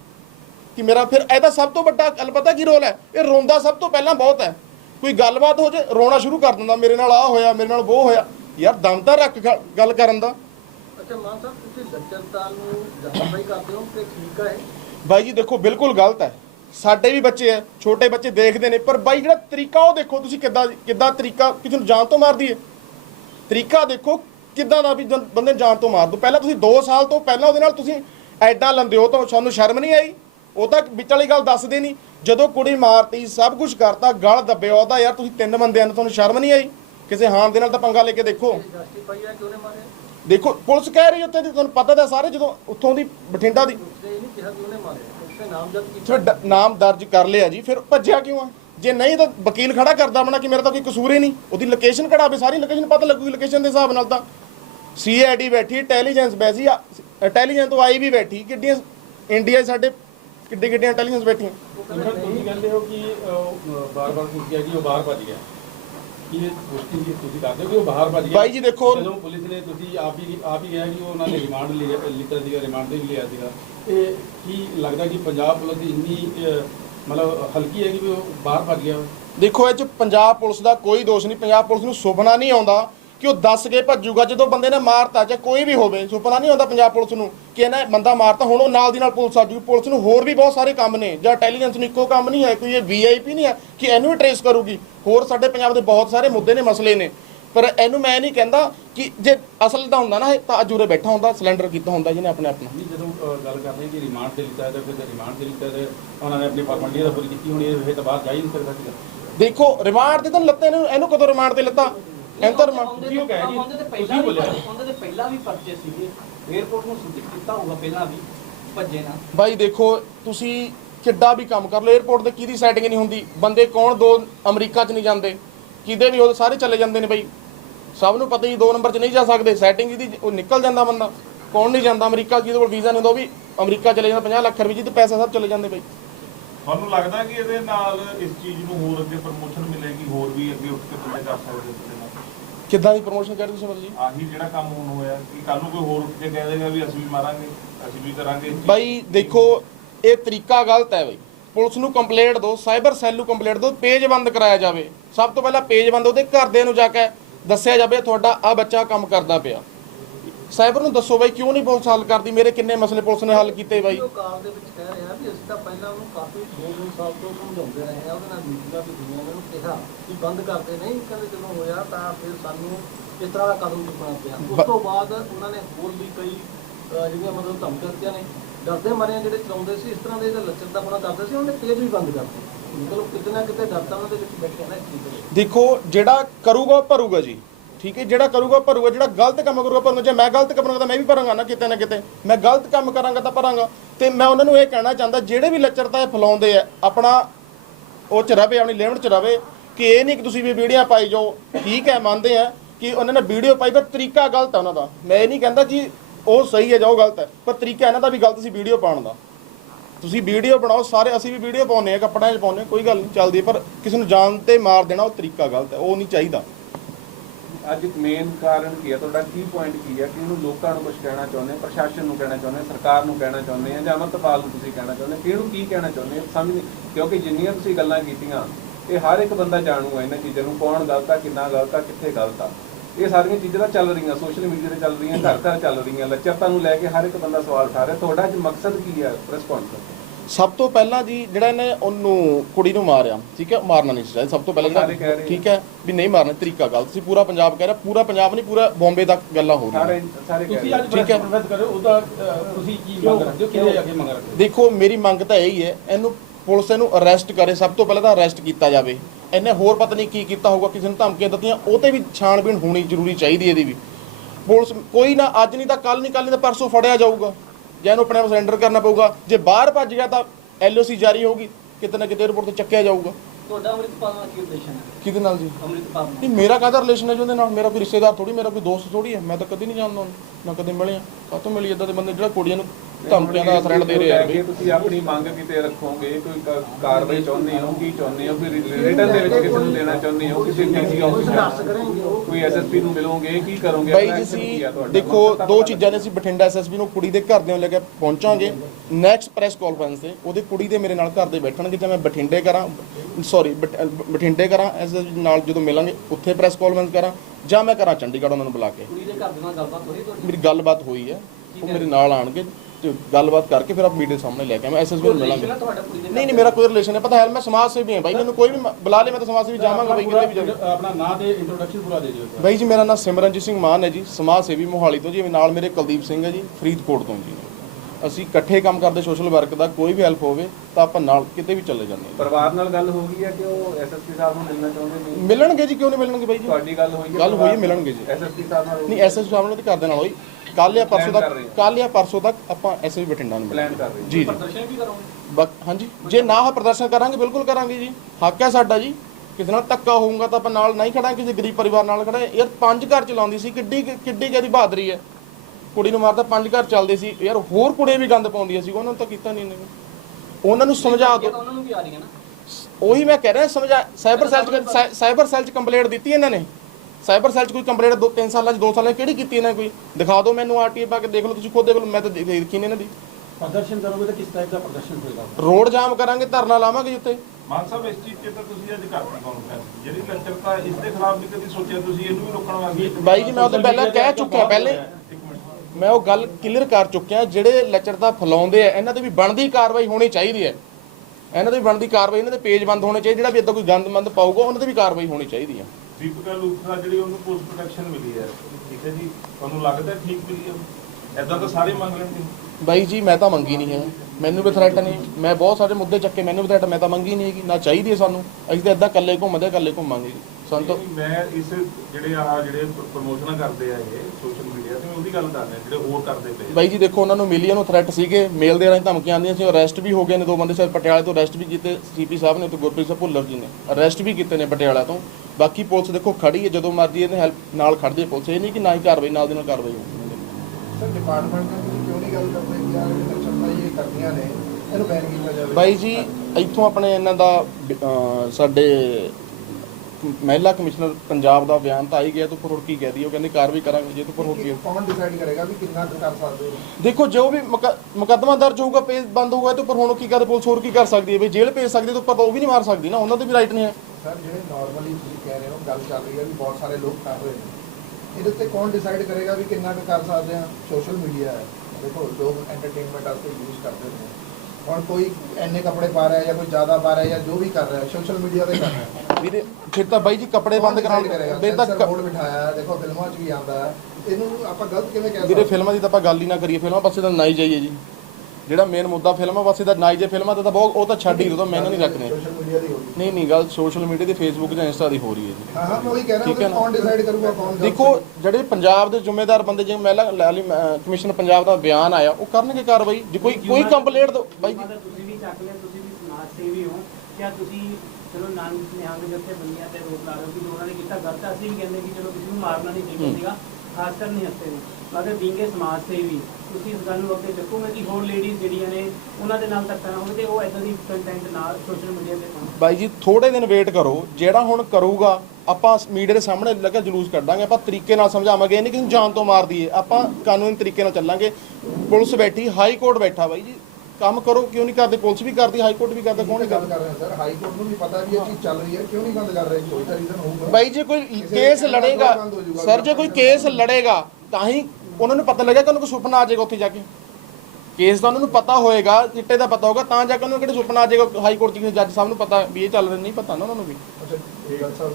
B: ਕਿ ਮੇਰਾ ਫਿਰ ਇਹਦਾ ਸਭ ਤੋਂ ਵੱਡਾ ਗੱਲ ਪਤਾ ਕੀ ਰੋਲ ਹੈ? ਇਹ ਰੋਂਦਾ ਸਭ ਤੋਂ ਪਹਿਲਾਂ ਬਹੁਤ ਹੈ। ਕੋਈ ਗੱਲਬਾਤ ਹੋ ਜੇ ਰੋਣਾ ਸ਼ੁਰੂ ਕਰ ਦਿੰਦਾ ਮੇਰੇ ਨਾਲ ਆ ਹੋਇਆ ਮੇਰੇ ਨਾਲ ਉਹ ਹੋਇਆ। ਯਾਰ ਦਮ ਤਾਂ ਰੱਖ ਗੱਲ ਕਰਨ ਦਾ।
C: ਅੱਛਾ ਮਾਨ ਸਾਹਿਬ ਤੁਸੀਂ ਲੱਚਰਤਾ ਨੂੰ ਜਸਟੀਫਾਈ ਕਰਦੇ ਹੋ ਕਿ ਠੀਕ ਹੈ
B: ਬਾਈ ਜੀ ਦੇਖੋ ਬਿਲਕੁਲ ਗਲਤ ਹੈ। ਸਾਡੇ ਵੀ ਬੱਚੇ ਐ ਛੋਟੇ ਬੱਚੇ ਦੇਖਦੇ ਨੇ ਪਰ ਬਾਈ ਜਿਹੜਾ ਤਰੀਕਾ ਉਹ ਦੇਖੋ ਤੁਸੀਂ ਕਿੱਦਾਂ ਕਿੱਦਾਂ ਤਰੀਕਾ ਕਿਸੇ ਨੂੰ ਜਾਨ ਤੋਂ ਮਾਰਦੀ ਹੈ ਤਰੀਕਾ ਦੇਖੋ ਕਿੱਦਾਂ ਦਾ ਵੀ ਬੰਦੇ ਨੂੰ ਜਾਨ ਤੋਂ ਮਾਰ ਦੋ। ਪਹਿਲਾਂ ਤੁਸੀਂ 2 ਸਾਲ ਤੋਂ ਪਹਿਲਾਂ ਉਹਦੇ ਨਾਲ ਤੁਸੀਂ ਐਡਾ ਲੰਦੇ ਹੋ ਤਾਂ ਸਾਨੂੰ ਸ਼ਰਮ ਨਹੀਂ ਆਈ? ਉਹ ਤਾਂ ਵਿੱਚ ਵਾਲੀ ਗੱਲ ਦੱਸਦੇ ਨਹੀਂ। ਜਦੋਂ ਕੁੜੀ ਮਾਰਤੀ ਸਭ ਕੁਝ ਕਰਤਾ ਗਲ ਦੱਬਿਆ ਉਹਦਾ ਯਾਰ ਤੁਸੀਂ ਤਿੰਨ ਬੰਦਿਆਂ ਨੂੰ ਤੁਹਾਨੂੰ ਸ਼ਰਮ ਨਹੀਂ ਆਈ? ਕਿਸੇ ਹਾਂ ਦੇ ਨਾਲ ਤਾਂ ਪੰਗਾ ਲੈ ਕੇ ਦੇਖੋ। ਦੇਖੋ ਪੁਲਿਸ ਕਹਿ ਰਹੀ ਉੱਥੇ ਤੁਹਾਨੂੰ ਪਤਾ ਤਾਂ ਸਾਰੇ ਜਦੋਂ ਉੱਥੋਂ ਦੀ ਬਠਿੰਡਾ ਦੀ। ਨਾਮ ਦਰਜ ਕਰ ਲਿਆ ਜੀ ਫਿਰ ਭੱਜਿਆ ਕਿਉਂ ਆ? ਜੇ ਨਹੀਂ ਤਾਂ ਵਕੀਲ ਖੜਾ ਕਰਦਾ ਬਣਾ ਕਿ ਮੇਰਾ ਤਾਂ ਕੋਈ ਕਸੂਰ ਹੀ ਨਹੀਂ। ਉਹਦੀ ਲੋਕੇਸ਼ਨ ਕਢਾਵੇ ਸਾਰੀ ਲੋਕੇਸ਼ਨ ਪਤਾ ਲੱਗੂਗੀ ਲੋਕੇਸ਼ਨ ਦੇ ਹਿਸਾਬ ਨਾਲ ਤਾਂ। ਸੀਆਈਡੀ ਬੈਠੀ ਇੰਟੈਲੀਜੈਂਸ ਬੈਸੀ ਇੰਟੈਲੀਜੈਂਸ ਤੋਂ ਆਈ ਵੀ ਬੈਠੀ ਕਿੱਡੀਆਂ ਇੰਡੀਆ ਸਾਡੇ ਕਿੱਡੀ ਕਿੱਡੀਆਂ ਇੰਟੈਲੀਜੈਂਸ ਬੈਠੀਆਂ।
D: ਤੁਸੀਂ ਤੁਸੀਂ ਕਹਿੰਦੇ ਹੋ ਕਿ ਬਾਰ-ਬਾਰ ਕਿਹਾ ਕਿ ਉਹ ਬਾਹਰ ਭੱਜ ਗਿਆ। ਕੀ ਇਹ ਪੁਸ਼ਟੀ ਜੀ ਤੁਸੀਂ ਕਰਦੇ ਹੋ ਕਿ ਉਹ ਬਾਹਰ ਭੱਜ ਗਿਆ?
B: ਬਾਈ ਜੀ ਦੇਖੋ-
D: ਜਦੋਂ ਪੁਲਿਸ ਨੇ ਤੁਸੀਂ ਆਪ ਹੀ ਆਪ ਹੀ ਕਿਹਾ ਕਿ ਉਹ ਉਹਨਾਂ ਨੇ ਰਿਮਾਂਡ ਲਿਆ ਲਿੱਤਾ ਸੀਗਾ ਰਿਮਾਂਡ ਤੇ ਵੀ ਲਿਆ ਸੀਗਾ। ਇਹ ਕੀ ਲੱਗਦਾ ਕਿ ਪੰਜਾਬ ਪੁਲਿਸ ਦੀ ਇੰਨੀ ਮਤਲਬ ਹਲਕੀ ਹੈ ਕਿ ਉਹ ਬਾਹਰ ਭੱਜ ਗਿਆ?
B: ਦੇਖੋ ਇਹ 'ਚ ਪੰਜਾਬ ਪੁਲਿਸ ਦਾ ਕੋਈ ਦੋਸ਼ ਨਹੀਂ। ਪੰਜਾਬ ਪੁਲਿਸ ਨੂੰ ਸੁਪਨਾ ਨਹੀਂ ਆਉਂਦਾ। ਕਿ ਉਹ ਦੱਸ ਕੇ ਭੱਜੂਗਾ ਜਦੋਂ ਬੰਦੇ ਨੇ ਮਾਰਤਾ ਚਾਹੇ ਕੋਈ ਵੀ ਹੋਵੇ ਸੁਪਨਾ ਨਹੀਂ ਆਉਂਦਾ ਪੰਜਾਬ ਪੁਲਿਸ ਨੂੰ ਕਿ ਇਹਨੇ ਬੰਦਾ ਮਾਰਤਾ ਹੁਣ ਉਹ ਨਾਲ ਦੀ ਨਾਲ ਪੁਲਿਸ ਆ ਜੂਗੀ। ਪੁਲਿਸ ਨੂੰ ਹੋਰ ਵੀ ਬਹੁਤ ਸਾਰੇ ਕੰਮ ਨੇ। ਜਾਂ ਇੰਟੈਲੀਜੈਂਸ ਨੂੰ ਇੱਕੋ ਕੰਮ ਨਹੀਂ ਹੈ ਕੋਈ ਇਹ ਵੀਆਈਪੀ ਨਹੀਂ ਹੈ ਕਿ ਇਹਨੂੰ ਵੀ ਟਰੇਸ ਕਰੂਗੀ। ਹੋਰ ਸਾਡੇ ਪੰਜਾਬ ਦੇ ਬਹੁਤ ਸਾਰੇ ਮੁੱਦੇ ਨੇ ਮਸਲੇ ਨੇ। ਪਰ ਇਹਨੂੰ ਮੈਂ ਨਹੀਂ ਕਹਿੰਦਾ ਕਿ ਜੇ ਅਸਲ ਦਾ ਹੁੰਦਾ ਨਾ ਇਹ ਤਾਂ ਅਜੂਰੇ ਬੈਠਾ ਹੁੰਦਾ ਸਿਲੰਡਰ ਕੀਤਾ ਹੁੰਦਾ ਜਿਹਨੇ ਆਪਣੇ ਆਪ ਨੂੰ।
D: ਨਹੀਂ ਜਦੋਂ ਅਹ, ਗੱਲ ਕਰਦੇ ਹਾਂ ਕਿ ਰਿਮਾਂਡ ਤੇ ਲਿੱਤਾ ਹੈ ਤਾਂ ਫਿਰ ਰਿਮਾਂਡ ਤੇ ਲਿੱਤਾ ਤੇ ਉਹਨਾਂ ਨੇ ਆਪਣੀ ਫਾਰਮੈਲਿਟੀ ਤਾਂ ਪੂਰੀ ਕੀਤੀ ਹੋਣੀ ਹੈ ਇਹ ਤਾਂ ਬਾਹਰ ਜਾ ਹੀ ਨਹੀਂ ਸਕਦਾ ਸੀਗਾ।
B: ਦੇਖੋ ਰਿਮਾਂਡ ਤੇ ਤਾਂ ਲੱਤੇ ਨੇ ਇਹਨੂੰ ਕਦੋਂ ਰਿਮਾਂਡ ਤੇ ਲੱਤਾ? ਐਂਤਰ
D: ਜੀ ਉਹ ਕਹਿ ਗਏ
E: ਉਹਦੇ ਤੇ ਉਹਦੇ ਤੇ ਪਹਿਲਾਂ ਵੀ ਪਰਚੇ ਸੀਗੇ। 에어ਪੋਰਟ ਨੂੰ ਸੂਚਿਤ ਕੀਤਾ ਹੋਊਗਾ ਪਹਿਲਾਂ ਵੀ। ਭੱਜੇ ਨਾ।
B: ਬਾਈ ਦੇਖੋ ਤੁਸੀਂ ਕਿੱਡਾ ਵੀ ਕੰਮ ਕਰ ਲਓ। 에어ਪੋਰਟ ਤੇ ਕਿਹਦੀ ਸੈਟਿੰਗ ਨਹੀਂ ਹੁੰਦੀ? ਬੰਦੇ ਕੌਣ? ਦੋ ਅਮਰੀਕਾ 'ਚ ਨਹੀਂ ਜਾਂਦੇ। ਕਿਤੇ ਵੀ ਉਹ ਸਾਰੇ ਚਲੇ ਜਾਂਦੇ ਨੇ ਬਾਈ। ਸਭ ਨੂੰ ਪਤਾ ਹੀ ਦੋ ਨੰਬਰ 'ਚ ਨਹੀਂ ਜਾ ਸਕਦੇ। ਸੈਟਿੰਗ ਜਿਹਦੀ ਉਹ ਨਿਕਲ ਜਾਂਦਾ ਬੰਦਾ। ਕੌਣ ਨਹੀਂ ਜਾਂਦਾ? ਅਮਰੀਕਾ ਜਿਹਦੇ ਕੋਲ ਵੀਜ਼ਾ ਨਹੀਂ ਹੁੰਦਾ ਵੀ ਅਮਰੀਕਾ ਚਲੇ ਜਾਂਦਾ। 50 ਲੱਖ ਰੁਪਏ ਜਿਹਦੇ ਪੈਸਾ ਸਭ ਚਲੇ ਜਾਂਦੇ ਬਾਈ।
F: ਤੁਹਾਨੂੰ ਲੱਗਦਾ ਕਿ ਇਹਦੇ ਨਾਲ ਇਸ ਚੀਜ਼ ਨੂੰ ਹੋਰ ਅੱਗੇ ਪ੍ਰਮੋਸ਼ਨ ਮਿਲੇਗੀ? ਹੋਰ ਵੀ ਅੱਗੇ ਉੱਠ ਕੇ ਕਰ ਸਕਦੇ ਹੋ
B: ਕਿੱਦਾਂ ਦੀ ਪ੍ਰੋਮੋਸ਼ਨ ਕਰ ਤੁਸੀਂ ਮਤਲਬ ਜੀ?
F: ਆਹੀ ਜਿਹੜਾ ਕੰਮ ਹੁਣ ਹੋਇਆ ਕਿ ਕੱਲ ਨੂੰ ਕੋਈ ਹੋਰ ਉੱਠ ਕੇ ਕਹਿ ਦੇਗਾ ਵੀ ਅਸੀਂ ਵੀ ਮਾਰਾਂਗੇ ਅਸੀਂ ਵੀ ਕਰਾਂਗੇ।
B: ਬਾਈ ਦੇਖੋ ਇਹ ਤਰੀਕਾ ਗਲਤ ਹੈ ਬਾਈ। ਪੁਲਿਸ ਨੂੰ ਕੰਪਲੇਂਟ ਦਿਓ ਸਾਈਬਰ ਸੈੱਲ ਨੂੰ ਕੰਪਲੇਂਟ ਦਿਓ ਪੇਜ ਬੰਦ ਕਰਾਇਆ ਜਾਵੇ। ਸਭ ਤੋਂ ਪਹਿਲਾਂ ਪੇਜ ਬੰਦ ਉਹਦੇ ਘਰਦਿਆਂ ਨੂੰ ਜਾ ਕੇ ਦੱਸਿਆ ਜਾਵੇ ਤੁਹਾਡਾ ਆ ਬੱਚਾ ਕੰਮ ਕਰਦਾ ਪਿਆ। ਸਾਈਬਰ ਨੂੰ ਦੱਸੋ ਬਾਈ ਕਿਉਂ ਨਹੀਂ ਪੁਲਿਸ ਹੱਲ ਕਰਦੀ? ਮੇਰੇ ਕਿੰਨੇ ਮਸਲੇ ਪੁਲਿਸ ਨੇ ਹੱਲ ਕੀਤੇ ਬਾਈ?
C: ਉਹ ਕਾਰ ਦੇ ਵਿੱਚ ਕਹਿ ਰਿਹਾ ਵੀ ਅਸੀਂ ਤਾਂ ਪਹਿਲਾਂ ਉਹਨੂੰ ਕਾਫੀ ਦੋ ਦੋ ਸਾਲ ਤੋਂ ਸਮਝਾਉਂਦੇ ਰਹੇ ਆ ਉਹਦੇ ਨਾਲ ਮੀਟਿੰਗਾਂ ਵੀ ਹੋਈਆਂ ਨੇ ਕਿਹਾ ਕਿ ਬੰਦ ਕਰਦੇ ਨਹੀਂ ਕਹਿੰਦੇ ਜਦੋਂ ਹੋਇਆ ਤਾਂ ਫਿਰ ਸਾਨੂੰ ਇਸ ਤਰ੍ਹਾਂ ਦਾ ਕਦਮ ਚੁੱਕਣਾ ਪਿਆ। ਉਸ ਤੋਂ ਬਾਅਦ ਉਹਨਾਂ ਨੇ ਹੋਰ ਵੀ ਕਈ ਜਿਹੜੀਆਂ ਮਤਲਬ ਧਮਕੀਆਂ ਨੇ ਡਰਦੇ ਮਾਰੇ ਜਿਹੜੇ ਚਲਾਉਂਦੇ ਸੀ ਇਸ ਤਰ੍ਹਾਂ ਦੇ ਜਿਹੜੇ ਲੱਚਰਤਾ ਬਣਾ ਕਰਦੇ ਸੀ ਉਹਨੇ ਪੇਜ ਵੀ ਬੰਦ ਕਰਤੇ ਮਤਲਬ ਕਿਤੇ ਨਾ ਕਿਤੇ ਡਰਤਾ ਉਹਨਾਂ ਦੇ ਵਿੱਚ ਬੈਠਿਆ ਨਾ ਇਸ ਚੀਜ਼ ਦੇ। ਵਿੱਚ।
B: ਦੇਖੋ ਜਿਹੜਾ ਕਰੂਗਾ ਭਰੂਗਾ ਜੀ। ਠੀਕ ਹੈ ਜਿਹੜਾ ਕਰੂਗਾ ਭਰੂਗਾ ਜਿਹੜਾ ਗਲਤ ਕੰਮ ਕਰੂਗਾ ਭਰੂਗਾ। ਜੇ ਮੈਂ ਗਲਤ ਕਰਾਂਗਾ ਤਾਂ ਮੈਂ ਵੀ ਭਰਾਂਗਾ ਨਾ ਕਿਤੇ ਨਾ ਕਿਤੇ। ਮੈਂ ਗਲਤ ਕੰਮ ਕਰਾਂਗਾ ਤਾਂ ਭਰਾਂਗਾ। ਤੇ ਮੈਂ ਉਹਨਾਂ ਨੂੰ ਇਹ ਕਹਿਣਾ ਚਾਹੁੰਦਾ ਜਿਹੜੇ ਵੀ ਲੱਚਰਤਾ ਇਹ ਫੈਲਾਉਂਦੇ ਆ ਆਪਣਾ ਉਹ ਚ ਰਵੇ, ਆਪਣੀ ਲਿਮਟ ਚ ਰਵੇ ਕਿ ਇਹ ਨਹੀਂ ਕਿ ਤੁਸੀਂ ਵੀ ਵੀਡੀਓ ਪਾਈ ਜਾਓ। ਠੀਕ ਹੈ, ਮੰਨਦੇ ਆ ਕਿ ਉਹਨਾਂ ਨੇ ਵੀਡੀਓ ਪਾਈ, ਪਰ ਤਰੀਕਾ ਗਲਤ ਹੈ ਉਹਨਾਂ ਦਾ। ਮੈਂ ਇਹ ਨਹੀਂ ਕਹਿੰਦਾ ਕਿ ਉਹ ਸਹੀ ਹੈ ਜਾਂ ਉਹ ਗਲਤ ਹੈ, ਪਰ ਤਰੀਕਾ ਇਹਨਾਂ ਦਾ ਵੀ ਗਲਤ ਸੀ ਵੀਡੀਓ ਪਾਉਣ ਦਾ। ਤੁਸੀਂ ਵੀਡੀਓ ਬਣਾਓ, ਸਾਰੇ ਅਸੀਂ ਵੀ ਵੀਡੀਓ ਪਾਉਂਦੇ ਆ ਕੱਪੜਿਆਂ 'ਚ ਪਾਉਂਦੇ ਹਾਂ, ਕੋਈ ਗੱਲ ਨਹੀਂ ਚੱਲਦੀ ਪਰ ਕਿਸੇ ਨੂੰ ਜਾਨ ਤੇ ਮਾਰ ਦੇਣਾ, ਉਹ ਤਰੀਕਾ ਗਲਤ ਹੈ, ਉਹ ਨਹੀਂ ਚਾਹੀਦਾ।
G: ਅੱਜ ਮੇਨ ਕਾਰਨ ਕੀ ਹੈ? ਤੁਹਾਡਾ ਕੀ ਪੁਆਇੰਟ ਕੀ ਹੈ ਕਿ ਇਹਨੂੰ ਲੋਕਾਂ ਨੂੰ ਕੁਝ ਕਹਿਣਾ ਚਾਹੁੰਦੇ ਹੋ, ਪ੍ਰਸ਼ਾਸਨ ਨੂੰ ਕਹਿਣਾ ਚਾਹੁੰਦੇ ਹੋ, ਸਰਕਾਰ ਨੂੰ ਕਹਿਣਾ ਚਾਹੁੰਦੇ ਆ ਜਾਂ ਅਮਰਤਪਾਲ ਨੂੰ ਤੁਸੀਂ ਕਹਿਣਾ ਚਾਹੁੰਦੇ ਹੋ? ਕਿਹਨੂੰ ਕੀ ਕਹਿਣਾ ਚਾਹੁੰਦੇ ਹੋ? ਸਮਝ ਨਹੀਂ, ਕਿਉਂਕਿ ਜਿੰਨੀਆਂ ਤੁਸੀਂ ਗੱਲਾਂ ਕੀਤੀਆਂ, ਇਹ ਹਰ ਇੱਕ ਬੰਦਾ ਜਾਣੂਗਾ ਇਹਨਾਂ ਚੀਜ਼ਾਂ ਨੂੰ, ਕੌਣ ਗਲਤ ਆ, ਕਿੰਨਾ ਗਲਤ ਆ, ਕਿੱਥੇ ਗਲਤ ਆ। ਇਹ ਸਾਰੀਆਂ ਚੀਜ਼ਾਂ ਤਾਂ ਚੱਲ ਰਹੀਆਂ ਸੋਸ਼ਲ ਮੀਡੀਆ ਤੇ ਚੱਲ ਰਹੀਆਂ, ਘਰ ਘਰ ਚੱਲ ਰਹੀਆਂ, ਲੱਚਰਤਾ ਨੂੰ ਲੈ ਕੇ ਹਰ ਇੱਕ ਬੰਦਾ ਸਵਾਲ ਉਠਾ ਰਿਹਾ। ਤੁਹਾਡਾ ਅੱਜ ਮਕਸਦ ਕੀ ਹੈ ਰਿਸਪੌਂਸ
B: ਸਭ ਤੋਂ ਪਹਿਲਾਂ ਜੀ ਜਿਹੜਾ ਇਹਨੇ ਉਹਨੂੰ ਕੁੜੀ ਨੂੰ ਮਾਰਿਆ ਠੀਕ ਹੈ? ਮਾਰਨਾ ਨਹੀਂ ਚਾਹੀਦਾ ਸਭ ਤੋਂ ਪਹਿਲਾਂ ਜਿਹੜਾ ਠੀਕ ਹੈ? ਵੀ ਨਹੀਂ ਮਾਰਨਾ ਤਰੀਕਾ ਗਲਤ ਸੀ ਪੂਰਾ ਪੰਜਾਬ ਕਹਿ ਰਿਹਾ ਪੂਰਾ ਪੰਜਾਬ ਨਹੀਂ ਪੂਰਾ ਬੰਬੇ ਤੱਕ ਗੱਲਾਂ ਹੋ ਰਹੀਆਂ।
D: ਤੁਸੀਂ
G: ਰਹੇ
D: ਅੱਜ
B: ਠੀਕ ਹੈ।
D: ਕਰੋ ਉਹਦਾ ਤੁਸੀਂ ਕੀ ਮੰਗ ਰੱਖਦੇ ਹੋ? ਕਿਹਦੇ ਅੱਗੇ ਮੰਗ ਰੱਖਦੇ ਹੋ?
B: ਦੇਖੋ ਮੇਰੀ ਮੰਗ ਤਾਂ ਇਹੀ ਹੈ ਇਹਨੂੰ ਪੁਲਿਸ ਇਹਨੂੰ ਅਰੈਸਟ ਕਰੇ ਸਭ ਤੋਂ ਪਹਿਲਾਂ ਤਾਂ ਅਰੈਸਟ ਕੀਤਾ ਜਾਵੇ। ਇਹਨੇ ਹੋਰ ਪਤਾ ਨਹੀਂ ਕੀ ਕੀਤਾ ਹੋਊਗਾ ਕਿਸੇ ਨੂੰ ਧਮਕੀਆਂ ਦਿੱਤੀਆਂ ਉਹ ਤੇ ਵੀ ਛਾਣਬੀਣ ਹੋਣੀ ਜ਼ਰੂਰੀ ਚਾਹੀਦੀ ਇਹਦੀ ਵੀ। ਪੁਲਿਸ ਕੋਈ ਨਾ ਅੱਜ ਨਹੀਂ ਤਾਂ ਕੱਲ ਨਹੀਂ ਕੱਲ ਨਹੀਂ ਤਾਂ ਪਰਸੋਂ ਫੜਿਆ ਜਾਊਗਾ। ਜਾਂ ਇਹਨੂੰ ਆਪਣੇ ਆਪ ਸਰੈਂਡਰ ਕਰਨਾ ਪਊਗਾ। ਜੇ ਬਾਹਰ ਭੱਜ ਗਿਆ ਤਾਂ ਐਲਓਸੀ ਜਾਰੀ ਹੋਊਗੀ ਕਿਤੇ ਨਾ ਕਿਤੇ 에어ਪੋਰਟ ਤੇ ਚੱਕਿਆ ਜਾਊਗਾ।
C: ਤੁਹਾਡਾ ਅੰਮ੍ਰਿਤਪਾਲ ਨਾਲ ਕੀ ਰਿਲੇਸ਼ਨ ਹੈ?
B: ਕਿਹਦੇ ਨਾਲ ਜੀ?
C: ਅੰਮ੍ਰਿਤਪਾਲ ਨਾਲ।
B: ਨਹੀਂ ਮੇਰਾ ਕਾਹਦਾ ਰਿਲੇਸ਼ਨ ਹੈ ਜੀ ਉਹਦੇ ਨਾਲ? ਮੇਰਾ ਕੋਈ ਰਿਸ਼ਤੇਦਾਰ ਥੋੜੀ ਮੇਰਾ ਕੋਈ ਦੋਸਤ ਥੋੜੀ ਹੈ। ਮੈਂ ਤਾਂ ਕਦੀ ਨਹੀਂ ਜਾਣਦਾ ਉਹਨੂੰ। ਨਾ ਕਦੇ ਮਿਲਿਆ। ਕਾਹਤੋਂ ਮਿਲੀ? ਇਦਾਂ ਦੇ ਬੰਦੇ ਜਿਹੜਾ ਕੁੜੀਆਂ ਨੂੰ ਧਮਕੀਆਂ ਦਾ ਥ੍ਰੈਟ ਦੇ ਰਹੇ ਆ
G: ਕਿ ਤੁਸੀਂ ਆਪਣੀ ਮੰਗ ਕਿਤੇ ਰੱਖੋਗੇ ਕੋਈ ਕਾਰਵਾਈ ਚਾਹੁੰਦੇ ਹੋ ਕੀ ਚਾਹੁੰਦੇ ਹੋ? ਕੋਈ ਰਿਟਰਨ ਦੇ ਵਿੱਚ ਕਿਸੇ ਨੂੰ ਦੇਣਾ ਚਾਹੁੰਦੇ ਹੋ? ਕਿਸੇ ਡੀਸੀ
C: ਉਹ।
G: ਕੋਈ ਐਸਐਸਪੀ ਨੂੰ ਮਿਲੋਗੇ ਕੀ ਕਰੋਗੇ?
B: ਬਾਈ ਜੀ ਸੀ? ਦੇਖੋ ਦੋ ਚੀਜ਼ਾਂ ਨੇ ਅਸੀਂ ਬਠਿੰਡਾ ਐਸਐਸਪੀ ਨੂੰ ਕੁੜੀ ਦੇ ਘਰ ਦੇ ਲੈ ਕੇ ਪਹੁੰਚਾਂਗੇ। ਨੈਕਸਟ ਪ੍ਰੈਸ ਕਾਨਫਰੰਸ ਤੇ ਉਹਦੇ ਕੁੜੀ ਦੇ ਮੇਰੇ ਨਾਲ ਘਰ ਦੇ ਬੈਠਣਗੇ ਜਾਂ ਮੈਂ ਬਠਿੰਡੇ ਕਰਾਂ ਸੌਰੀ ਬਠਿੰਡੇ ਕਰਾਂ ਐਸਐਸਪੀ ਨਾਲ ਜਦੋਂ ਮਿਲਾਂਗੇ ਉੱਥੇ ਪ੍ਰੈਸ ਕਾਨਫਰੰਸ ਕਰਾਂ ਜਾਂ ਮੈਂ ਕਰਾਂ ਚੰਡੀਗੜ੍ਹ ਉਹਨਾਂ ਨੂੰ ਬੁਲਾ ਕੇ।
E: ਕੁੜੀ ਦੇ ਘਰ ਦੇ ਨਾਲ ਗੱਲਬਾਤ ਹੋਈ ਤੁਹਾਡੀ?
B: ਮੇਰੀ ਗੱਲਬਾਤ ਹੋਈ ਹੈ। ਉਹ ਮੇਰੇ ਨਾਲ ਆਣਗੇ ਤੇ ਗੱਲਬਾਤ ਕਰਕੇ ਫਿਰ ਆਪ ਮੀਡੀਆ ਸਾਹਮਣੇ ਲੈ ਕੇ ਮੈਂ ਐਸਐਸਪੀ ਨੂੰ ਮਿਲਾਂਗੇ। ਨਹੀਂ ਨਹੀਂ ਮੇਰਾ ਕੋਈ ਰਿਲੇਸ਼ਨ ਹੈ ਪਤਾ ਹੈ ਮੈਂ ਸਮਾਜ ਸੇਵੀ ਹਾਂ ਬਾਈ ਮੈਨੂੰ ਕੋਈ ਵੀ ਬੁਲਾ ਲੇ ਮੈਂ ਤਾਂ ਸਮਾਜ ਸੇਵੀ ਜਾਵਾਂਗਾ ਬਾਈ ਕਿਤੇ ਵੀ ਜਾਵਾਂ
D: ਆਪਣਾ ਨਾਂ ਤੇ ਇੰਟਰੋਡਕਸ਼ਨ ਪੂਰਾ ਦੇ ਦਿਓ।
B: ਬਾਈ ਜੀ ਮੇਰਾ ਨਾਮ ਸਿਮਰਨਜੀਤ ਸਿੰਘ ਮਾਨ ਹੈ ਜੀ ਸਮਾਜ ਸੇਵੀ ਮੋਹਾਲੀ ਤੋਂ ਜੀ ਨਾਲ ਮੇਰੇ ਕੁਲਦੀਪ ਸਿੰਘ ਹੈ ਜੀ ਫਰੀਦਕੋਟ ਤੋਂ ਜੀ। ਅਸੀਂ ਇਕੱਠੇ ਕੰਮ ਕਰਦੇ ਸੋਸ਼ਲ ਵਰਕ ਦਾ ਕੋਈ ਵੀ ਹੈਲਪ ਹੋਵੇ ਤਾਂ ਆਪਾਂ ਨਾਲ ਕਿਤੇ ਵੀ ਚੱਲੇ ਜਾਂਦੇ ਹਾਂ
G: ਪਰਿਵਾਰ ਨਾਲ ਗੱਲ ਹੋ ਗਈ ਹੈ ਕਿ ਉਹ ਐਸਐਸਪੀ ਸਾਹਿਬ ਨੂੰ ਮਿਲਣਾ ਚਾਹੁੰਦੇ ਨੇ?
B: ਮਿਲਣਗੇ ਜੀ ਕਿਉਂ ਨਹੀਂ ਮਿਲਣਗੇ ਬਾਈ ਜੀ?
G: ਤੁਹਾਡੀ ਗੱਲ ਹੋਈ ਹੈ
B: ਗੱਲ ਹੋਈ ਹੈ, ਮਿਲਣਗੇ ਜੀ।
G: ਐਸਐਸਪੀ ਸਾਹਿਬ ਨਾਲ
B: ਨਹੀਂ ਐਸਐਸ ਸਾਹਿਬ ਨਾਲ ਤੇ ਕਰਦੇ ਨਾਲ ਹੋਈ। ਕੱਲ ਜਾਂ ਪਰਸੋਂ ਤੱਕ। ਕੱਲ ਜਾਂ ਪਰਸੋਂ ਤੱਕ ਆਪਾਂ ਐਸਐਸ ਬਠਿੰਡਾ ਨੂੰ
G: ਪਲਾਨ ਕਰ ਰਹੇ ਹੋ।
B: ਜੀ ਜੀ।
E: ਪ੍ਰਦਰਸ਼ਨ ਵੀ ਕਰੋਗੇ?
B: ਬਸ ਹਾਂਜੀ। ਜੇ ਨਾ ਹੋ ਪ੍ਰਦਰਸ਼ਨ ਕਰਾਂਗੇ ਬਿਲਕੁਲ ਕਰਾਂਗੇ ਜੀ। ਹੱਕ ਹੈ ਸਾਡਾ ਜੀ। ਕਿਸੇ ਨਾਲ ਧੱਕਾ ਹੋਊਗਾ ਤਾਂ ਆਪਾਂ ਨਾਲ ਨਹੀਂ ਖੜਾਂਗੇ ਕਿਸੇ ਗਰੀਬ ਪਰਿਵਾਰ ਨਾਲ ਖੜਾ ਯਾਰ ਪੰਜ ਘਰ ਚਲਾਉਂਦੀ ਸੀ ਕਿੱਡੀ ਕਿੱਡੀ ਕਿਹਦੀ ਬਹਾਦਰੀ ਹੈ। ਕੁੜੀ ਨੂੰ ਮਾਰਦਾ ਪੰਜ ਘਰ ਚੱਲਦੇ ਸੀ। ਯਾਰ ਹੋਰ ਕੁੜੀਆਂ ਵੀ ਗੰਦ ਪਾਉਂਦੀਆਂ ਸੀ। ਉਹਨਾਂ ਨੂੰ ਤਾਂ ਕੀਤਾ ਨਹੀਂ ਇਹਨੇ। ਉਹਨਾਂ ਨੂੰ ਸਮਝਾ ਦਿਓ।
E: ਉਹਨਾਂ ਨੂੰ ਵੀ ਆ ਰਹੀ ਹੈ ਨਾ।
B: ਉਹੀ ਮੈਂ ਕਹਿ ਰਿਹਾ ਸਮਝਾ ਸਾਈਬਰ ਸੈੱਲ ਸਾਈਬਰ ਸੈੱਲ ਚ ਕੰਪਲੇਂਟ ਦਿੱਤੀ ਇਹਨਾਂ ਨੇ। ਸਾਈਬਰ ਸੈੱਲ ਚ ਕੋਈ ਕੰਪਲੇਂਟ ਦੋ ਤਿੰਨ ਸਾਲਾਂ ਚ ਦੋ ਸਾਲਾਂ ਚ ਕਿਹੜੀ ਕੀਤੀ ਇਹਨਾਂ ਕੋਈ? ਦਿਖਾ ਦਿਓ ਮੈਨੂੰ ਆਰਟੀਏ ਪਾ ਕੇ ਦੇਖ ਲਓ ਤੁਸੀਂ ਖੁਦ ਦੇਖ ਲਓ ਮੈਂ ਤਾਂ ਦੇ- ਦੇਖੀ ਨਹੀਂ ਇਹਨਾਂ ਦੀ।
D: ਪ੍ਰਦਰਸ਼ਨ ਕਰੋਗੇ ਤਾਂ ਕਿਸ ਟਾਈਪ ਦਾ ਪ੍ਰਦਰਸ਼ਨ ਹੋਏਗਾ?
B: ਰੋਡ ਜਾਮ ਕਰਾਂਗੇ ਧਰਨਾ ਲਾਵਾਂਗੇ ਜੀ ਉੱਤੇ।
F: ਮਾਨ ਸਾਹਿਬ ਇਸ ਚੀਜ਼ ਤੇ ਤਾਂ ਤੁਸੀਂ ਅੱਜ ਕਰਤੀ ਕਾਨਫਰੰਸ ਜਿਹੜੀ ਲੱਚਰਤਾ ਇਸ ਦੇ ਖਿਲਾਫ ਵੀ ਕਦੀ ਸੋਚਿਆ ਤੁਸੀਂ ਇਹਨੂੰ ਵੀ ਰੋਕਣ ਵਾਸਤੇ?
B: ਬਾਈ ਜੀ ਮੈਂ ਉਹ ਤੋਂ ਪਹਿਲਾਂ ਕਹਿ ਚੁੱਕਿਆ ਪਹਿਲੇ
F: ਇੱਕ ਮਿੰਟ।
B: ਮੈਂ ਉਹ ਗੱਲ ਕਲੀਅਰ ਕਰ ਚੁੱਕਿਆ ਜਿਹੜੇ ਲੱਚਰਤਾ ਫੈਲਾਉਂਦੇ ਆ ਇਹਨਾਂ ਤੇ ਵੀ ਬਣਦੀ ਕਾਰਵਾਈ ਹੋਣੀ ਚਾਹੀਦੀ ਹੈ। ਇਹਨਾਂ ਤੇ ਵੀ ਬਣਦੀ ਕਾਰਵਾਈ ਇਹਨਾਂ ਦੇ ਪੇਜ ਬੰਦ ਹੋਣੇ ਚਾਹੀਦੇ ਜਿਹੜਾ ਵੀ ਇਦਾਂ ਕੋਈ ਗੰਦਮੰਦ ਪਾਊਗਾ ਉਹਨਾਂ ਤੇ ਵੀ ਕਾਰਵਾਈ ਹੋਣੀ ਚਾਹੀਦੀ ਹੈ।
F: ਦੀਪਿਕਾ ਲੂਥਰਾ ਜਿਹੜੀ ਉਹਨੂੰ ਪੋਸਟ ਪ੍ਰੋਟੈਕਸ਼ਨ ਮਿਲੀ ਹੈ ਠੀਕ ਹੈ ਜੀ? ਤੁਹਾਨੂੰ ਲੱਗਦਾ ਠੀਕ ਮਿਲੀ ਹੈ? ਐਦਾਂ ਤਾਂ ਸਾਰੇ ਮੰਗ ਲੈਣਗੇ
B: ਬਾਈ ਜੀ ਮੈਂ ਤਾਂ ਮੰਗੀ ਨਹੀਂ ਹੈ। ਮੈਨੂੰ ਵੀ ਥ੍ਰੈਟ ਨਹੀਂ। ਮੈਂ ਬਹੁਤ ਸਾਰੇ ਮੁੱਦੇ ਚੱਕੇ ਮੈਨੂੰ ਵੀ ਥ੍ਰੈਟ ਮੈਂ ਤਾਂ ਮੰਗੀ ਨਹੀਂ ਹੈਗੀ। ਨਾ ਚਾਹੀਦੀ ਹੈ ਸਾਨੂੰ। ਅਸੀਂ ਤਾਂ ਇਦਾਂ ਇਕੱਲੇ ਘੁੰਮਦੇ ਇਕੱਲੇ ਘੁੰਮਾਂਗੇ। ਜੀ। ਸਾਨੂੰ ਤਾਂ
F: ਨਹੀਂ, ਮੈਂ ਇਸ ਜਿਹੜੇ ਆ ਜਿਹੜੇ ਪ੍ਰਮੋਸ਼ਨਾਂ ਕਰਦੇ ਆ ਇਹ ਸੋਸ਼ਲ ਮੀਡੀਆ ਤੇ ਮੈਂ ਉਹਦੀ ਗੱਲ ਕਰ ਰਿਹਾ ਜਿਹੜੇ ਹੋਰ ਕਰਦੇ ਪਏ
B: ਬਾਈ ਜੀ ਦੇਖੋ ਉਹਨਾਂ ਨੂੰ ਮਿਲੀਅਨ ਨੂੰ ਥ੍ਰੈਟ ਸੀਗੇ। ਮੇਲ ਦੇ ਰਾਹੀਂ ਧਮਕੀਆਂ ਆਉਂਦੀਆਂ ਸੀ ਅਰੈਸਟ ਵੀ ਹੋ ਗਏ ਨੇ ਦੋ ਬੰਦੇ ਸ਼ਾਇਦ ਪਟਿਆਲੇ ਤੋਂ ਅਰੈਸਟ ਵੀ ਕੀਤੇ ਸੀਪੀ ਸਾਹਿਬ ਨੇ ਤੇ ਗੁਰਪ੍ਰੀਤ ਸਿੰਘ ਭੁੱਲਰ ਜੀ ਨੇ। ਅਰੈਸਟ ਵੀ ਕੀਤੇ ਨੇ ਪਟਿਆਲਾ ਤੋਂ। ਬਾਕੀ ਪੁਲਿਸ ਦੇਖੋ ਖੜੀ ਹੈ ਜਦੋਂ ਮਰਜ਼ੀ ਇਹਨੇ ਹੈਲਪ ਨਾਲ ਖੜਦੀ ਹੈ ਪੁਲਿਸ। ਇਹ ਨਹੀਂ ਕਿ ਨਾ ਹੀ ਕਾਰਵਾਈ ਨਾਲ ਦੀ ਨਾਲ ਕਾਰਵਾਈ ਹੋਊਗੀ
H: ਸਰ ਡਿਪਾਰਟਮੈਂਟ ਨਾਲ ਤੁਸੀਂ ਕਿਉਂ ਨਹੀਂ ਗੱਲ ਕਰਦੇ? ਕਿ ਯਾਰ ਇਹ ਚੱਲਦਾ ਇਹ ਕਰਦੀਆਂ ਨੇ ਇਹਨੂੰ ਬੈਨ ਕੀਤਾ ਜਾਵੇ।
B: ਬਾਈ ਜੀ ਇੱਥੋਂ ਆਪਣੇ ਇਹਨਾਂ ਦਾ ਸਾਡੇ ਮਹਿਲਾ ਕਮਿਸ਼ਨਰ ਪੰਜਾਬ ਦਾ ਬਿਆਨ ਤਾਂ ਆਈ ਗਿਆ ਤੋਂ ਉੱਪਰ ਹੋਰ ਕੀ ਕਹਿ ਦਈਏ? ਉਹ ਕਹਿੰਦੇ ਕਾਰਵਾਈ ਕਰਾਂਗੇ ਜੇ ਤੋਂ ਉੱਪਰ ਹੋਰ ਕੀ
H: ਕੌਣ ਡਿਸਾਈਡ ਕਰੇਗਾ ਵੀ ਕਿੰਨਾ ਕੁ ਕਰ ਸਕਦੇ ਹੋ?
B: ਦੇਖੋ ਜੋ ਵੀ ਮੁਕ- ਮੁਕੱਦਮਾ ਦਰਜ ਹੋਊਗਾ ਪੇਜ ਬੰਦ ਹੋਊਗਾ ਤੇ ਉੱਪਰ ਹੁਣ ਕੀ ਕਰਦੇ ਪੁਲਿਸ ਹੋਰ ਕੀ ਕਰ ਸਕਦੀ ਹੈ? ਵੀ ਜੇਲ੍ਹ ਭੇਜ ਸਕਦੀ ਤੇ ਉੱਪਰ ਤਾਂ ਉਹ ਵੀ ਨਹੀਂ ਮਾਰ ਸਕਦੀ ਨਾ ਉਹਨਾਂ ਦੇ ਵੀ ਰਾਈਟ ਨਹੀਂ ਹੈ
H: ਸਰ ਜਿਹੜੇ ਨਾਰਮਲੀ ਰਹੇ ਹੋ ਗੱਲ ਚੱਲ ਰਹੀ ਹੈ ਵੀ ਬਹੁਤ ਸਾਰੇ ਲੋਕ ਕਰ ਰਹੇ ਨੇ। ਇਹਦੇ ਉੱਤੇ ਕੌਣ ਡਿਸਾਈਡ ਕਰੇਗਾ ਵੀ ਕਿੰਨਾ ਕੁ ਕਰ ਸਕਦੇ ਆ? ਸੋਸ਼ਲ ਮੀਡੀਆ ਹੈ। ਦੇਖੋ ਲੋਕ ਐਂਟਰਟੇਨਮੈਂਟ ਵਾਸਤੇ ਯੂਜ਼ ਕਰਦੇ ਨੇ। ਹੁਣ ਕੋਈ ਐਨੇ ਕੱਪੜੇ ਪਾ ਰਿਹਾ ਜਾਂ ਕੋਈ ਜ਼ਿਆਦਾ ਪਾ ਰਿਹਾ ਜਾਂ ਜੋ ਵੀ ਕਰ ਰਿਹਾ ਸੋਸ਼ਲ ਮੀਡੀਆ ਤੇ ਕਰ ਰਿਹਾ।
B: ਵੀਰੇ ਫਿਰ ਤਾਂ ਬਾਈ ਜੀ ਕੱਪੜੇ ਬੰਦ ਕਰਾਉਣ ਦੇ ਤਾਂ
H: ਬੋਰਡ ਬਿਠਾਇਆ ਦੇਖੋ ਫਿਲਮਾਂ 'ਚ ਵੀ ਆਉਂਦਾ। ਇਹਨੂੰ ਆਪਾਂ ਗਲਤ ਕਿਵੇਂ ਕਹਿ
B: ਵੀਰੇ
H: ਸਕਦੇ?
B: ਫਿਲਮਾਂ ਦੀ ਤਾਂ ਆਪਾਂ ਗੱਲ ਹੀ ਨਾ ਕਰੀਏ ਫਿਲਮਾਂ ਪਾਸੇ ਤਾਂ ਨਾ ਹੀ ਜਾਈਏ ਜੀ। ਜਿਹੜਾ ਮੇਨ ਮੁੱਦਾ ਫਿਲਮਾਂ ਪਾਸੇ ਦਾ ਨਾ ਹੀ ਜੇ ਫਿਲਮਾਂ ਤੇ ਤਾਂ ਬਹੁਤ ਉਹ ਤਾਂ ਛੱਡ ਹੀ ਦੋ ਤਾਂ ਮੈਨੂੰ ਨਹੀਂ ਰੱਖਣੇ
H: ਸੋਸ਼ਲ ਮੀਡੀਆ ਦੀ ਹੋਗੀ
B: ਨਹੀਂ ਨਹੀਂ ਗੱਲ ਸੋਸ਼ਲ ਮੀਡੀਆ ਤੇ ਫੇਸਬੁੱਕ ਜਾਂ ਇੰਸਟਾ ਦੀ ਹੋ ਰਹੀ ਹੈ ਜੀ।
H: ਹਾਂ ਹਾਂ ਮੈਂ ਉਹੀ ਕਹਿ ਰਿਹਾ
B: ਠੀਕ ਹੈ
H: ਕਿ
B: ਨਾ?
H: ਕੌਣ ਡਿਸਾਈਡ ਕਰੂਗਾ ਕੌਣ ਗਲਤ
B: ਦੇਖੋ ਜਿਹੜੇ ਪੰਜਾਬ ਦੇ ਜ਼ਿੰਮੇਦਾਰ ਬੰਦੇ ਜਿਵੇਂ ਮਹਿਲਾ ਲਾਲੀ ਕਮਿਸ਼ਨ ਪੰਜਾਬ ਦਾ ਬਿਆਨ ਆਇਆ ਉਹ ਕਰਨਗੇ ਕਾਰਵਾਈ। ਜੇ ਕੋਈ ਕੋਈ ਕੰਪਲੇਂਟ ਦੋ ਬਾਈ ਜੀ।
I: ਤੁਸੀਂ ਵੀ ਚੱਕ ਲਿਆ ਤੁਸੀਂ ਵੀ ਸਮਾਜ ਸੇਵੀ ਹੋ। ਕਿਆ ਤੁਸੀਂ ਚਲੋ ਨਾਨਕ ਨਿਹੰਗ ਜੱਥੇ ਬੰਦੀਆਂ ਤੇ ਰੋਕ ਲਾ ਰਹੇ ਹੋ ਕਿ ਜੋ ਉਹਨਾਂ ਨੇ ਕੀਤਾ ਗਲਤ ਅਸੀਂ ਵੀ ਕਹਿੰਦੇ ਕਿ ਚਲੋ ਕਿਸੇ ਨੂੰ ਮਾਰਨਾ ਨਹੀਂ ਚਾਹੀਦਾ। ਸੀਗਾ ਖਾਸ ਕਰ ਨਹੀਂ ਹੱਸਦੇ ਨੂੰ ਮਗਰ ਬੀਂਗੇ ਸਮਾਜ ਸੇਵੀ। ਤੁਸੀਂ ਇਸ ਗੱਲ ਨੂੰ ਅੱਗੇ ਚੱਕੋਗੇ ਕਿ ਹੋਰ ਲੇਡੀਜ਼ ਜਿਹੜੀਆਂ ਨੇ ਉਹਨਾਂ ਦੇ ਨਾਲ ਧੱਕਾ ਨਾ ਹੋਵੇ ਤੇ ਉਹ ਇਦਾਂ ਦੀ ਕੰਟੈਂਟ ਨਾਲ ਸੋਸ਼ਲ ਮੀਡੀਆ ਤੇ ਪਾਉਣ।
B: ਬਾਈ ਜੀ ਥੋੜੇ ਦਿਨ ਵੇਟ ਕਰੋ। ਜਿਹੜਾ ਹੁਣ ਕਰੂਗਾ ਆਪਾਂ ਮੀਡੀਆ ਦੇ ਸਾਹਮਣੇ ਲੱਗਾ ਜਲੂਸ ਕੱਢਾਂਗੇ ਆਪਾਂ ਤਰੀਕੇ ਨਾਲ ਸਮਝਾਵਾਂਗੇ ਇਹ ਨਹੀਂ ਕਿ ਜਾਨ ਤੋਂ ਮਾਰ ਦਈਏ। ਆਪਾਂ ਕਾਨੂੰਨੀ ਤਰੀਕੇ ਨਾਲ ਚੱਲਾਂਗੇ। ਪੁਲਿਸ ਬੈਠੀ ਹਾਈ ਕੋਰਟ ਬੈਠਾ ਬਾਈ ਜੀ। ਕੰਮ ਕਰੋ ਕਿਉਂ ਨਹੀਂ ਕਰਦੇ? ਪੁਲਿਸ ਵੀ ਕਰਦੀ ਹਾਈ ਕੋਰਟ ਵੀ ਕਰਦਾ ਕੌਣ ਨਹੀਂ
H: ਗੱਲ
B: ਕਰਦਾ
H: ਕਰ ਰਹੇ ਸਰ ਹਾਈ ਕੋਰਟ ਨੂੰ ਵੀ ਪਤਾ ਵੀ ਇਹ ਚੀਜ਼ ਚੱਲ ਰਹੀ ਹੈ। ਕਿਉਂ ਨਹੀਂ ਬੰਦ ਕਰ ਰਹੇ? ਕੋਈ ਤਾਂ ਰੀਜ਼ਨ ਹੋਊਗਾ।
B: ਬਾਈ ਜੇ ਕੋਈ ਕੇਸ ਲੜੇਗਾ। ਸਰ ਜੇ ਕੋਈ ਕੇਸ ਲੜੇਗਾ ਤਾਂ ਹੀ ਉਹਨਾਂ ਨੂੰ ਪਤਾ ਲੱਗੇਗਾ ਕਿ ਉਹਨੂੰ ਕੋਈ ਸੁਪਨਾ ਆ ਜਾਏਗਾ ਉੱਥੇ ਜਾ ਕੇ। ਕੇਸ ਦਾ ਉਹਨਾਂ ਨੂੰ ਪਤਾ ਹੋਏਗਾ ਚਿੱਟੇ ਦਾ ਪਤਾ ਹੋਗਾ ਤਾਂ ਜਾ ਕੇ ਉਹਨੂੰ ਕਿਹੜੇ ਸੁਪਨਾ ਆ ਜਾਏਗਾ ਹਾਈ ਕੋਰਟ ਦੇ ਜੱਜ ਸਾਹਿਬ ਨੂੰ ਪਤਾ ਵੀ ਇਹ ਚੱਲ ਰਿਹਾ ਨਹੀਂ ਪਤਾ ਨਾ ਉਹਨਾਂ ਨੂੰ ਵੀ।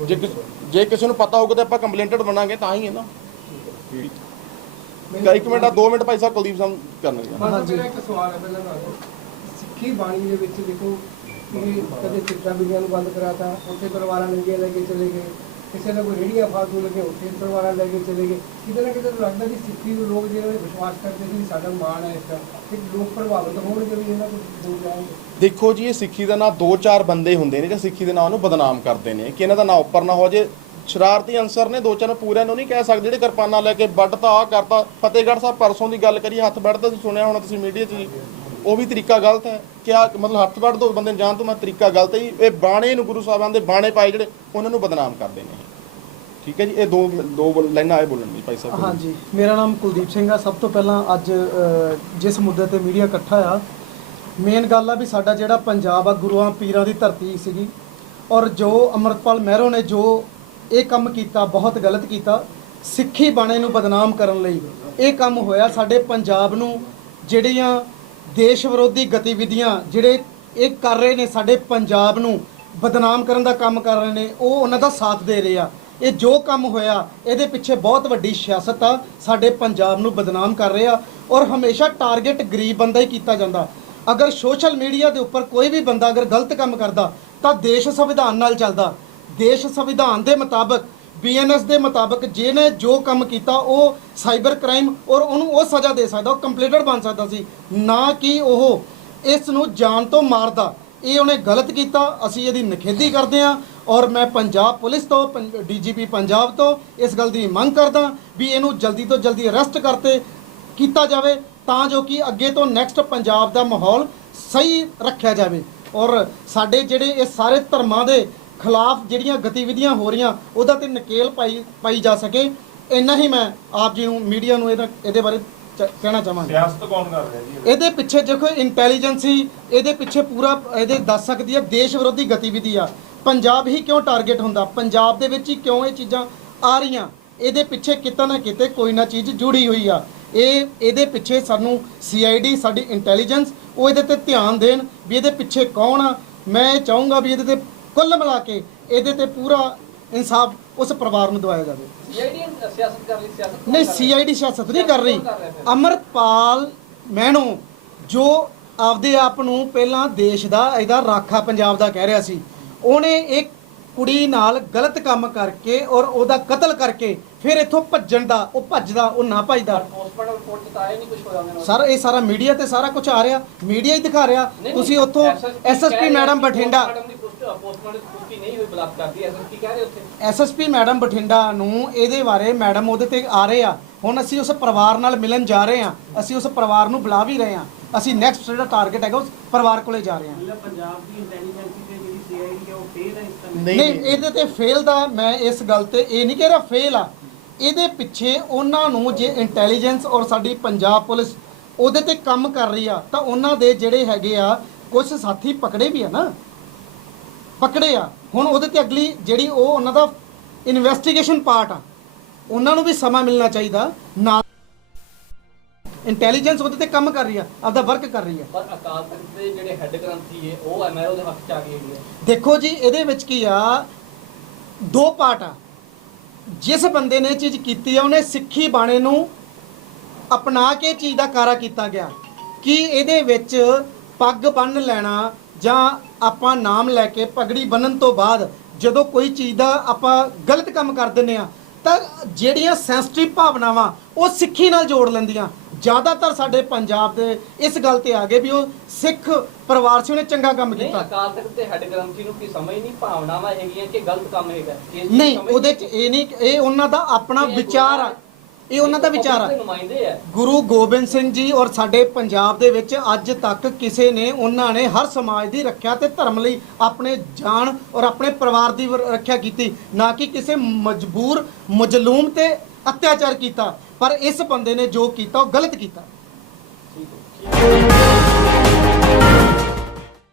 B: ਜੇ ਜੇ ਕਿਸੇ ਨੂੰ ਪਤਾ ਹੋਊਗਾ ਤਾਂ ਆਪਾਂ ਕੰਪਲੇਂਟਡ ਬਣਾਂਗੇ ਤਾਂ ਹੀ ਹੈ ਨਾ। ਕਾ ਇੱਕ ਮਿੰਟ ਆ 2 ਮਿੰਟ ਭਾਈ ਸਾਹਿਬ ਕੁਲਦੀਪ ਸਾਹਿਬ ਕਰਨਗੇ
J: ਮਾਤਾ ਮੇਰਾ ਇੱਕ ਸਵਾਲ ਹੈ ਪਹਿਲਾਂ ਨਾਲ ਸਿੱਖੀ ਬਾਣੀ ਦੇ ਵਿੱਚ ਦੇਖੋ ਕਿ ਕਦੇ ਚਿੱਟਾ ਬਿਲੀਆਂ ਨੂੰ ਬੰਦ ਕਰਾਤਾ ਉੱਥੇ ਪਰਿਵਾਰਾਂ ਨੰਗੀਆਂ ਲੈ ਕੇ ਚਲੇ ਗਏ। ਕਿਸੇ ਨੇ ਕੋਈ ਰੇੜੀਆਂ ਫਾਲਤੂ ਲੱਗੇ ਉੱਥੇ ਪਰਿਵਾਰਾਂ ਲੈ ਕੇ ਚਲੇ ਗਏ। ਕਿਤੇ ਨਾ ਕਿਤੇ ਲੱਗਦਾ ਕਿ ਸਿੱਖੀ ਨੂੰ ਲੋਕ ਜਿਹੜੇ ਵਿਸ਼ਵਾਸ ਕਰਦੇ ਸੀ ਸਾਡਾ ਮਾਣ ਹੈ ਇਸ ਦਾ ਕਿ ਲੋਕ ਪ੍ਰਭਾਵਿਤ ਹੋਣਗੇ ਵੀ ਇਹਨਾਂ ਤੋਂ ਦੂਰ ਜਾਣਗੇ
B: ਦੇਖੋ ਜੀ, ਇਹ ਸਿੱਖੀ ਦਾ ਨਾਂ ਦੋ ਚਾਰ ਬੰਦੇ ਹੁੰਦੇ ਨੇ, ਜਾਂ ਸਿੱਖੀ ਦੇ ਨਾਂ ਨੂੰ ਬਦਨਾਮ ਕਰਦੇ ਨੇ। ਕਿ ਇਹਨਾਂ ਦਾ ਨਾਂ ਉੱਪਰ ਨਾ ਹੋ ਜੇ। ਸ਼ਰਾਰਤੀ ਅੰਸਰ ਨੇ, ਦੋ ਚਾਰ ਪੂਰਿਆਂ ਨੂੰ ਨਹੀਂ ਕਹਿ ਸਕਦੇ, ਜਿਹੜੇ ਕਿਰਪਾਨਾਂ ਲੈ ਕੇ ਵੱਢਤਾ ਆ ਕਰਤਾ। ਫਤਿਹਗੜ੍ਹ ਸਾਹਿਬ ਪਰਸੋਂ ਦੀ ਗੱਲ ਕਰੀ ਹੱਥ ਵੱਢਦਾ ਤੁਸੀਂ ਸੁਣਿਆ ਹੋਣਾ ਤੁਸੀਂ ਮੀਡੀਆ 'ਚ ਉਹ ਵੀ ਤਰੀਕਾ ਗਲਤ ਹੈ ਕਿਆ ਮਤਲਬ ਹੱਥ ਵੱਢ ਦੋ ਬੰਦੇ ਨੂੰ ਜਾਣ ਤੋਂ, ਮੈਂ ਤਰੀਕਾ ਗਲਤ ਹੈ ਜੀ। ਇਹ ਬਾਣੇ ਨੂੰ ਗੁਰੂ ਸਾਹਿਬਾਨ ਦੇ ਬਾਣੇ ਪਾਏ ਜਿਹੜੇ ਉਹਨਾਂ ਨੂੰ ਬਦਨਾਮ ਕਰਦੇ ਨੇ। ਠੀਕ ਹੈ ਜੀ, ਇਹ ਦੋ ਦੋ ਲਾਈਨਾਂ ਆਏ ਬੋਲਣ ਦੀ ਭਾਈ ਸਾਹਿਬ।
K: ਹਾਂਜੀ, ਮੇਰਾ ਨਾਮ ਕੁਲਦੀਪ ਸਿੰਘ ਆ। ਸਭ ਤੋਂ ਪਹਿਲਾਂ ਅੱਜ ਜਿਸ ਮੁੱਦੇ ਤੇ ਮੀਡੀਆ ਇਕੱਠਾ ਆ, ਮੇਨ ਗੱਲ ਆ ਵੀ ਸਾਡਾ ਜਿਹੜਾ ਪੰਜਾਬ ਆ, ਗੁਰੂਆਂ ਪੀਰਾਂ ਦੀ ਧਰਤੀ ਸੀਗੀ ਔਰ ਜੋ ਅਮਰਤਪਾਲ ਮਹਿਰੋ ਨੇ ਜੋ ਇਹ ਕੰਮ ਕੀਤਾ, ਬਹੁਤ ਗਲਤ ਕੀਤਾ, ਸਿੱਖੀ ਬਾਣੇ ਨੂੰ ਬਦਨਾਮ ਕਰਨ ਲਈ ਇਹ ਕੰਮ ਹੋਇਆ। ਸਾਡੇ ਪੰਜਾਬ ਨੂੰ ਜਿਹੜੀਆਂ ਦੇਸ਼ ਵਿਰੋਧੀ ਗਤੀਵਿਧੀਆਂ ਜਿਹੜੇ ਇਹ ਕਰ ਰਹੇ ਨੇ ਸਾਡੇ ਪੰਜਾਬ ਨੂੰ ਬਦਨਾਮ ਕਰਨ ਦਾ ਕੰਮ ਕਰ ਰਹੇ ਨੇ, ਉਹ ਉਹਨਾਂ ਦਾ ਸਾਥ ਦੇ ਰਹੇ ਆ। ਇਹ ਜੋ ਕੰਮ ਹੋਇਆ, ਇਹਦੇ ਪਿੱਛੇ ਬਹੁਤ ਵੱਡੀ ਸਿਆਸਤ ਆ, ਸਾਡੇ ਪੰਜਾਬ ਨੂੰ ਬਦਨਾਮ ਕਰ ਰਹੇ ਆ ਔਰ ਹਮੇਸ਼ਾ ਟਾਰਗੇਟ ਗਰੀਬ ਬੰਦਾ ਹੀ ਕੀਤਾ ਜਾਂਦਾ। ਅਗਰ ਸੋਸ਼ਲ ਮੀਡੀਆ ਦੇ ਉੱਪਰ ਕੋਈ ਵੀ ਬੰਦਾ ਅਗਰ ਗਲਤ ਕੰਮ ਕਰਦਾ, ਤਾਂ ਦੇਸ਼ ਸੰਵਿਧਾਨ ਨਾਲ ਚੱਲਦਾ। ਦੇਸ਼ ਸੰਵਿਧਾਨ ਦੇ ਮੁਤਾਬਕ ਬੀਐਨਐਸ ਦੇ ਮੁਤਾਬਕ ਜਿਹਨੇ ਜੋ ਕੰਮ ਕੀਤਾ ਉਹ ਸਾਈਬਰ ਕ੍ਰਾਈਮ ਔਰ ਉਹਨੂੰ ਉਹ ਸਜ਼ਾ ਦੇ ਸਕਦਾ, ਉਹ ਕੰਪਲੀਟਡ ਬਣ ਸਕਦਾ ਸੀ। ਨਾ ਕਿ ਉਹ ਇਸ ਨੂੰ ਜਾਨ ਤੋਂ ਮਾਰਦਾ। ਇਹ ਉਹਨੇ ਗਲਤ ਕੀਤਾ, ਅਸੀਂ ਇਹਦੀ ਨਿਖੇਧੀ ਕਰਦੇ ਹਾਂ ਔਰ ਮੈਂ ਪੰਜਾਬ ਪੁਲਿਸ ਤੋਂ ਡੀਜੀਪੀ ਪੰਜਾਬ ਤੋਂ ਇਸ ਗੱਲ ਦੀ ਮੰਗ ਕਰਦਾ ਵੀ ਇਹਨੂੰ ਜਲਦੀ ਤੋਂ ਜਲਦੀ ਅਰੈਸਟ ਕਰਤੇ, ਕੀਤਾ ਜਾਵੇ ਤਾਂ ਜੋ ਕਿ ਅੱਗੇ ਤੋਂ ਨੈਕਸਟ ਪੰਜਾਬ ਦਾ ਮਾਹੌਲ ਸਹੀ ਰੱਖਿਆ ਜਾਵੇ। ਔਰ ਸਾਡੇ ਜਿਹੜੇ ਇਹ ਸਾਰੇ ਧਰਮਾਂ ਦੇ ਖਿਲਾਫ ਜਿਹੜੀਆਂ ਗਤੀਵਿਧੀਆਂ ਹੋ ਰਹੀਆਂ ਉਹਦਾ ਤੇ ਨਕੇਲ ਪਾਈ ਪਾਈ ਜਾ ਸਕੇ। ਇੰਨਾ ਹੀ ਮੈਂ ਆਪ ਜੀ ਨੂੰ ਮੀਡੀਆ ਨੂੰ ਇਹਦਾ ਇਹਦੇ ਬਾਰੇ ਚ- ਕਹਿਣਾ ਚਾਹਾਂਗਾ।
F: ਸਿਆਸਤ ਕੌਣ ਕਰ ਰਿਹਾ ਜੀ
K: ਇਹਦੇ? ਪਿੱਛੇ ਦੇਖੋ ਇੰਟੈਲੀਜੈਂਸੀ ਇਹਦੇ ਪਿੱਛੇ ਪੂਰਾ ਇਹਦੇ ਦੱਸ ਸਕਦੀ ਹੈ ਦੇਸ਼ ਵਿਰੋਧੀ ਗਤੀਵਿਧੀ ਆ। ਪੰਜਾਬ ਹੀ ਕਿਉਂ ਟਾਰਗੇਟ ਹੁੰਦਾ? ਪੰਜਾਬ ਦੇ ਵਿੱਚ ਹੀ ਕਿਉਂ ਇਹ ਚੀਜ਼ਾਂ ਆ ਰਹੀਆਂ? ਇਹਦੇ ਪਿੱਛੇ ਕਿਤੇ ਨਾ ਕਿਤੇ ਕੋਈ ਨਾ ਚੀਜ਼ ਜੁੜੀ ਹੋਈ ਆ। ਇਹ ਇਹਦੇ ਪਿੱਛੇ ਸਾਨੂੰ ਸੀਆਈਡੀ ਸਾਡੀ ਇੰਟੈਲੀਜੈਂਸ ਉਹ ਇਹਦੇ ਤੇ ਧਿਆਨ ਦੇਣ ਵੀ ਇਹਦੇ ਪਿੱਛੇ ਕੌਣ ਆ। ਮੈਂ ਇਹ ਚਾਹੂੰਗਾ ਵੀ ਇਹਦੇ ਤੇ ਕੁੱਲ ਮਿਲਾ ਕੇ ਇਹਦੇ ਤੇ ਪੂਰਾ ਇਨਸਾਫ ਉਸ ਪਰਿਵਾਰ ਨੂੰ ਦਿਵਾਇਆ ਜਾਵੇ।
E: ਸੀਆਈਡੀ ਸਿਆਸਤ ਕਰ ਰਹੀ ਸਿਆਸਤ
K: ਨਹੀਂ
E: ਕਰ ਰਿਹਾ?
K: ਸੀਆਈਡੀ ਸਿਆਸਤ ਨਹੀਂ ਕਰ ਰਹੀ।
E: ਕੌਣ ਕਰ ਰਿਹਾ ਫਿਰ?
K: ਅਮਰਪਾਲ ਮਹਿਣੋ ਜੋ ਆਪਦੇ ਆਪ ਨੂੰ ਪਹਿਲਾਂ ਦੇਸ਼ ਦਾ ਇਹਦਾ ਰਾਖਾ ਪੰਜਾਬ ਦਾ ਕਹਿ ਰਿਹਾ ਸੀ ਉਹਨੇ ਇੱਕ ਕੁੜੀ ਨਾਲ ਗਲਤ ਕੰਮ ਕਰਕੇ ਔਰ ਉਹਦਾ ਕਤਲ ਕਰਕੇ ਫਿਰ ਇੱਥੋਂ ਭੱਜਣ ਦਾ ਉਹ ਭੱਜਦਾ ਉਹ ਨਾ ਭੱਜਦਾ।
E: ਪੋਸਟਮਾਰਟਮ ਰਿਪੋਰਟ ਚ ਤਾਂ ਆਇਆ ਨਹੀਂ ਕੁਝ ਹੋਇਆ ਉਹਨਾਂ ਨਾਲ
K: ਸਰ ਇਹ ਸਾਰਾ ਮੀਡੀਆ ਤੇ ਸਾਰਾ ਕੁਝ ਆ ਰਿਹਾ। ਮੀਡੀਆ ਹੀ ਦਿਖਾ ਰਿਹਾ। ਤੁਸੀਂ ਉੱਥੋਂ ਐਸਐਸਪੀ ਮੈਡਮ ਬਠਿੰਡਾ
E: ਐਸਐਸਪੀ ਕਹਿ ਰਹੇ ਉੱਥੇ।
K: ਐਸਐਸਪੀ ਮੈਡਮ ਬਠਿੰਡਾ ਨੂੰ ਇਹਦੇ ਬਾਰੇ ਮੈਡਮ ਉਹਦੇ ਤੇ ਆ ਰਹੇ ਆ। ਹੁਣ ਅਸੀਂ ਉਸ ਪਰਿਵਾਰ ਨਾਲ ਮਿਲਣ ਜਾ ਰਹੇ ਆ। ਅਸੀਂ ਉਸ ਪਰਿਵਾਰ ਨੂੰ ਬੁਲਾ ਵੀ ਰਹੇ ਆ। ਅਸੀਂ ਨੈਕਸਟ ਜਿਹੜਾ ਟਾਰਗੇਟ ਹੈਗਾ ਉਸ ਪਰਿਵਾਰ ਕੋਲੇ ਜਾ ਰਹੇ ਆ।
I: ਮਤਲਬ ਪੰਜਾਬ ਦੀ ਇੰਟੈਲੀਜੈਂਸ ਤੇ ਜਿਹੜੀ ਸੀਆਈਡੀ ਹੈ ਉਹ ਫੇਲ ਹੈ ਇਸ ਤਰ੍ਹਾਂ
K: ਨਹੀਂ ਇਹਦੇ ਤੇ ਫੇਲ ਦਾ ਮੈਂ ਇਸ ਗੱਲ ਤੇ ਇਹ ਨਹੀਂ ਕਹਿ ਰਿਹਾ ਫੇਲ ਆ। ਇਹਦੇ ਪਿੱਛੇ ਉਹਨਾਂ ਨੂੰ ਜੇ ਇੰਟੈਲੀਜੈਂਸ ਔਰ ਸਾਡੀ ਪੰਜਾਬ ਪੁਲਿਸ ਉਹਦੇ ਤੇ ਕੰਮ ਕਰ ਰਹੀ ਆ ਤਾਂ ਉਹਨਾਂ ਦੇ ਜਿਹੜੇ ਹੈਗੇ ਆ ਕੁਝ ਸਾਥੀ ਪਕੜੇ ਵੀ ਆ ਨਾ। ਪਕੜੇ ਆ। ਹੁਣ ਉਹਦੇ ਤੇ ਅਗਲੀ ਜਿਹੜੀ ਉਹ ਉਹਨਾਂ ਦਾ ਇਨਵੈਸਟੀਗੇਸ਼ਨ ਪਾਰਟ ਆ ਉਹਨਾਂ ਨੂੰ ਵੀ ਸਮਾਂ ਮਿਲਣਾ ਚਾਹੀਦਾ। ਨਾਲ ਇੰਟੈਲੀਜੈਂਸ ਉਹਦੇ ਤੇ ਕੰਮ ਕਰ ਰਹੀ ਆ ਆਪਦਾ ਵਰਕ ਕਰ ਰਹੀ ਆ।
E: ਪਰ ਅਕਾਲ ਤਖਤ ਦੇ ਜਿਹੜੇ ਹੈੱਡ ਗ੍ਰੰਥੀ ਹੈ ਉਹ ਐਮਐਲਓ ਦੇ ਹੱਥ ਚ ਆ ਗਈ ਹੋਈ ਹੈ।
K: ਦੇਖੋ ਜੀ ਇਹਦੇ ਵਿੱਚ ਕੀ ਆ ਦੋ ਪਾਰਟ ਆ। ਜਿਸ ਬੰਦੇ ਨੇ ਇਹ ਚੀਜ਼ ਕੀਤੀ ਆ ਉਹਨੇ ਸਿੱਖੀ ਬਾਣੇ ਨੂੰ ਅਪਣਾ ਕੇ ਇਹ ਚੀਜ਼ ਦਾ ਕਾਰਾ ਕੀਤਾ ਗਿਆ। ਕਿ ਇਹਦੇ ਵਿੱਚ ਪੱਗ ਬੰਨ ਲੈਣਾ ਜਾਂ ਆਪਾਂ ਨਾਮ ਲੈ ਕੇ ਪਗੜੀ ਬੰਨਣ ਤੋਂ ਬਾਅਦ ਜਦੋਂ ਕੋਈ ਚੀਜ਼ ਦਾ ਆਪਾਂ ਗਲਤ ਕੰਮ ਕਰ ਦਿੰਨੇ ਆ ਤਾਂ ਜਿਹੜੀਆਂ ਸੈਂਸਿਟਿਵ ਭਾਵਨਾਵਾਂ ਉਹ ਸਿੱਖੀ ਨਾਲ ਜੋੜ ਲੈਂਦੀਆਂ। ਜ਼ਿਆਦਾਤਰ ਸਾਡੇ ਪੰਜਾਬ ਦੇ ਇਸ ਗੱਲ ਤੇ ਆ ਗਏ ਵੀ ਉਹ ਸਿੱਖ ਪਰਿਵਾਰ ਸੀ ਉਹਨੇ ਚੰਗਾ ਕੰਮ
E: ਨਹੀਂ
K: ਕੀਤਾ।
E: ਅਕਾਲ ਤਖਤ ਦੇ ਹੈੱਡ ਗ੍ਰੰਥੀ ਨੂੰ ਕੀ ਸਮਝ ਨਹੀਂ ਭਾਵਨਾਵਾਂ ਹੈਗੀਆਂ ਕਿ ਗਲਤ ਕੰਮ ਹੈਗਾ। ਇਸ ਚੀਜ਼
K: ਨਹੀਂ
E: ਸਮਝ
K: ਉਹਦੇ ਚ ਇਹ ਨਹੀਂ ਇਹ ਉਹਨਾਂ ਦਾ ਆਪਣਾ ਵਿਚਾਰ ਆ। ਇਹ ਉਹਨਾਂ ਦਾ ਵਿਚਾਰ ਆ।
E: ਨੁਮਾਇੰਦੇ ਆ।
K: ਗੁਰੂ ਗੋਬਿੰਦ ਸਿੰਘ ਜੀ ਔਰ ਸਾਡੇ ਪੰਜਾਬ ਦੇ ਵਿੱਚ ਅੱਜ ਤੱਕ ਕਿਸੇ ਨੇ ਉਹਨਾਂ ਨੇ ਹਰ ਸਮਾਜ ਦੀ ਰੱਖਿਆ ਤੇ ਧਰਮ ਲਈ ਆਪਣੇ ਜਾਨ ਔਰ ਆਪਣੇ ਪਰਿਵਾਰ ਦੀ ਵਰ- ਰੱਖਿਆ ਕੀਤੀ। ਨਾ ਕਿ ਕਿਸੇ ਮਜਬੂਰ ਮਜਲੂਮ ਤੇ ਅਤਿਆਚਾਰ ਕੀਤਾ। ਪਰ ਇਸ ਬੰਦੇ ਨੇ ਜੋ ਕੀਤਾ ਉਹ ਗਲਤ ਕੀਤਾ।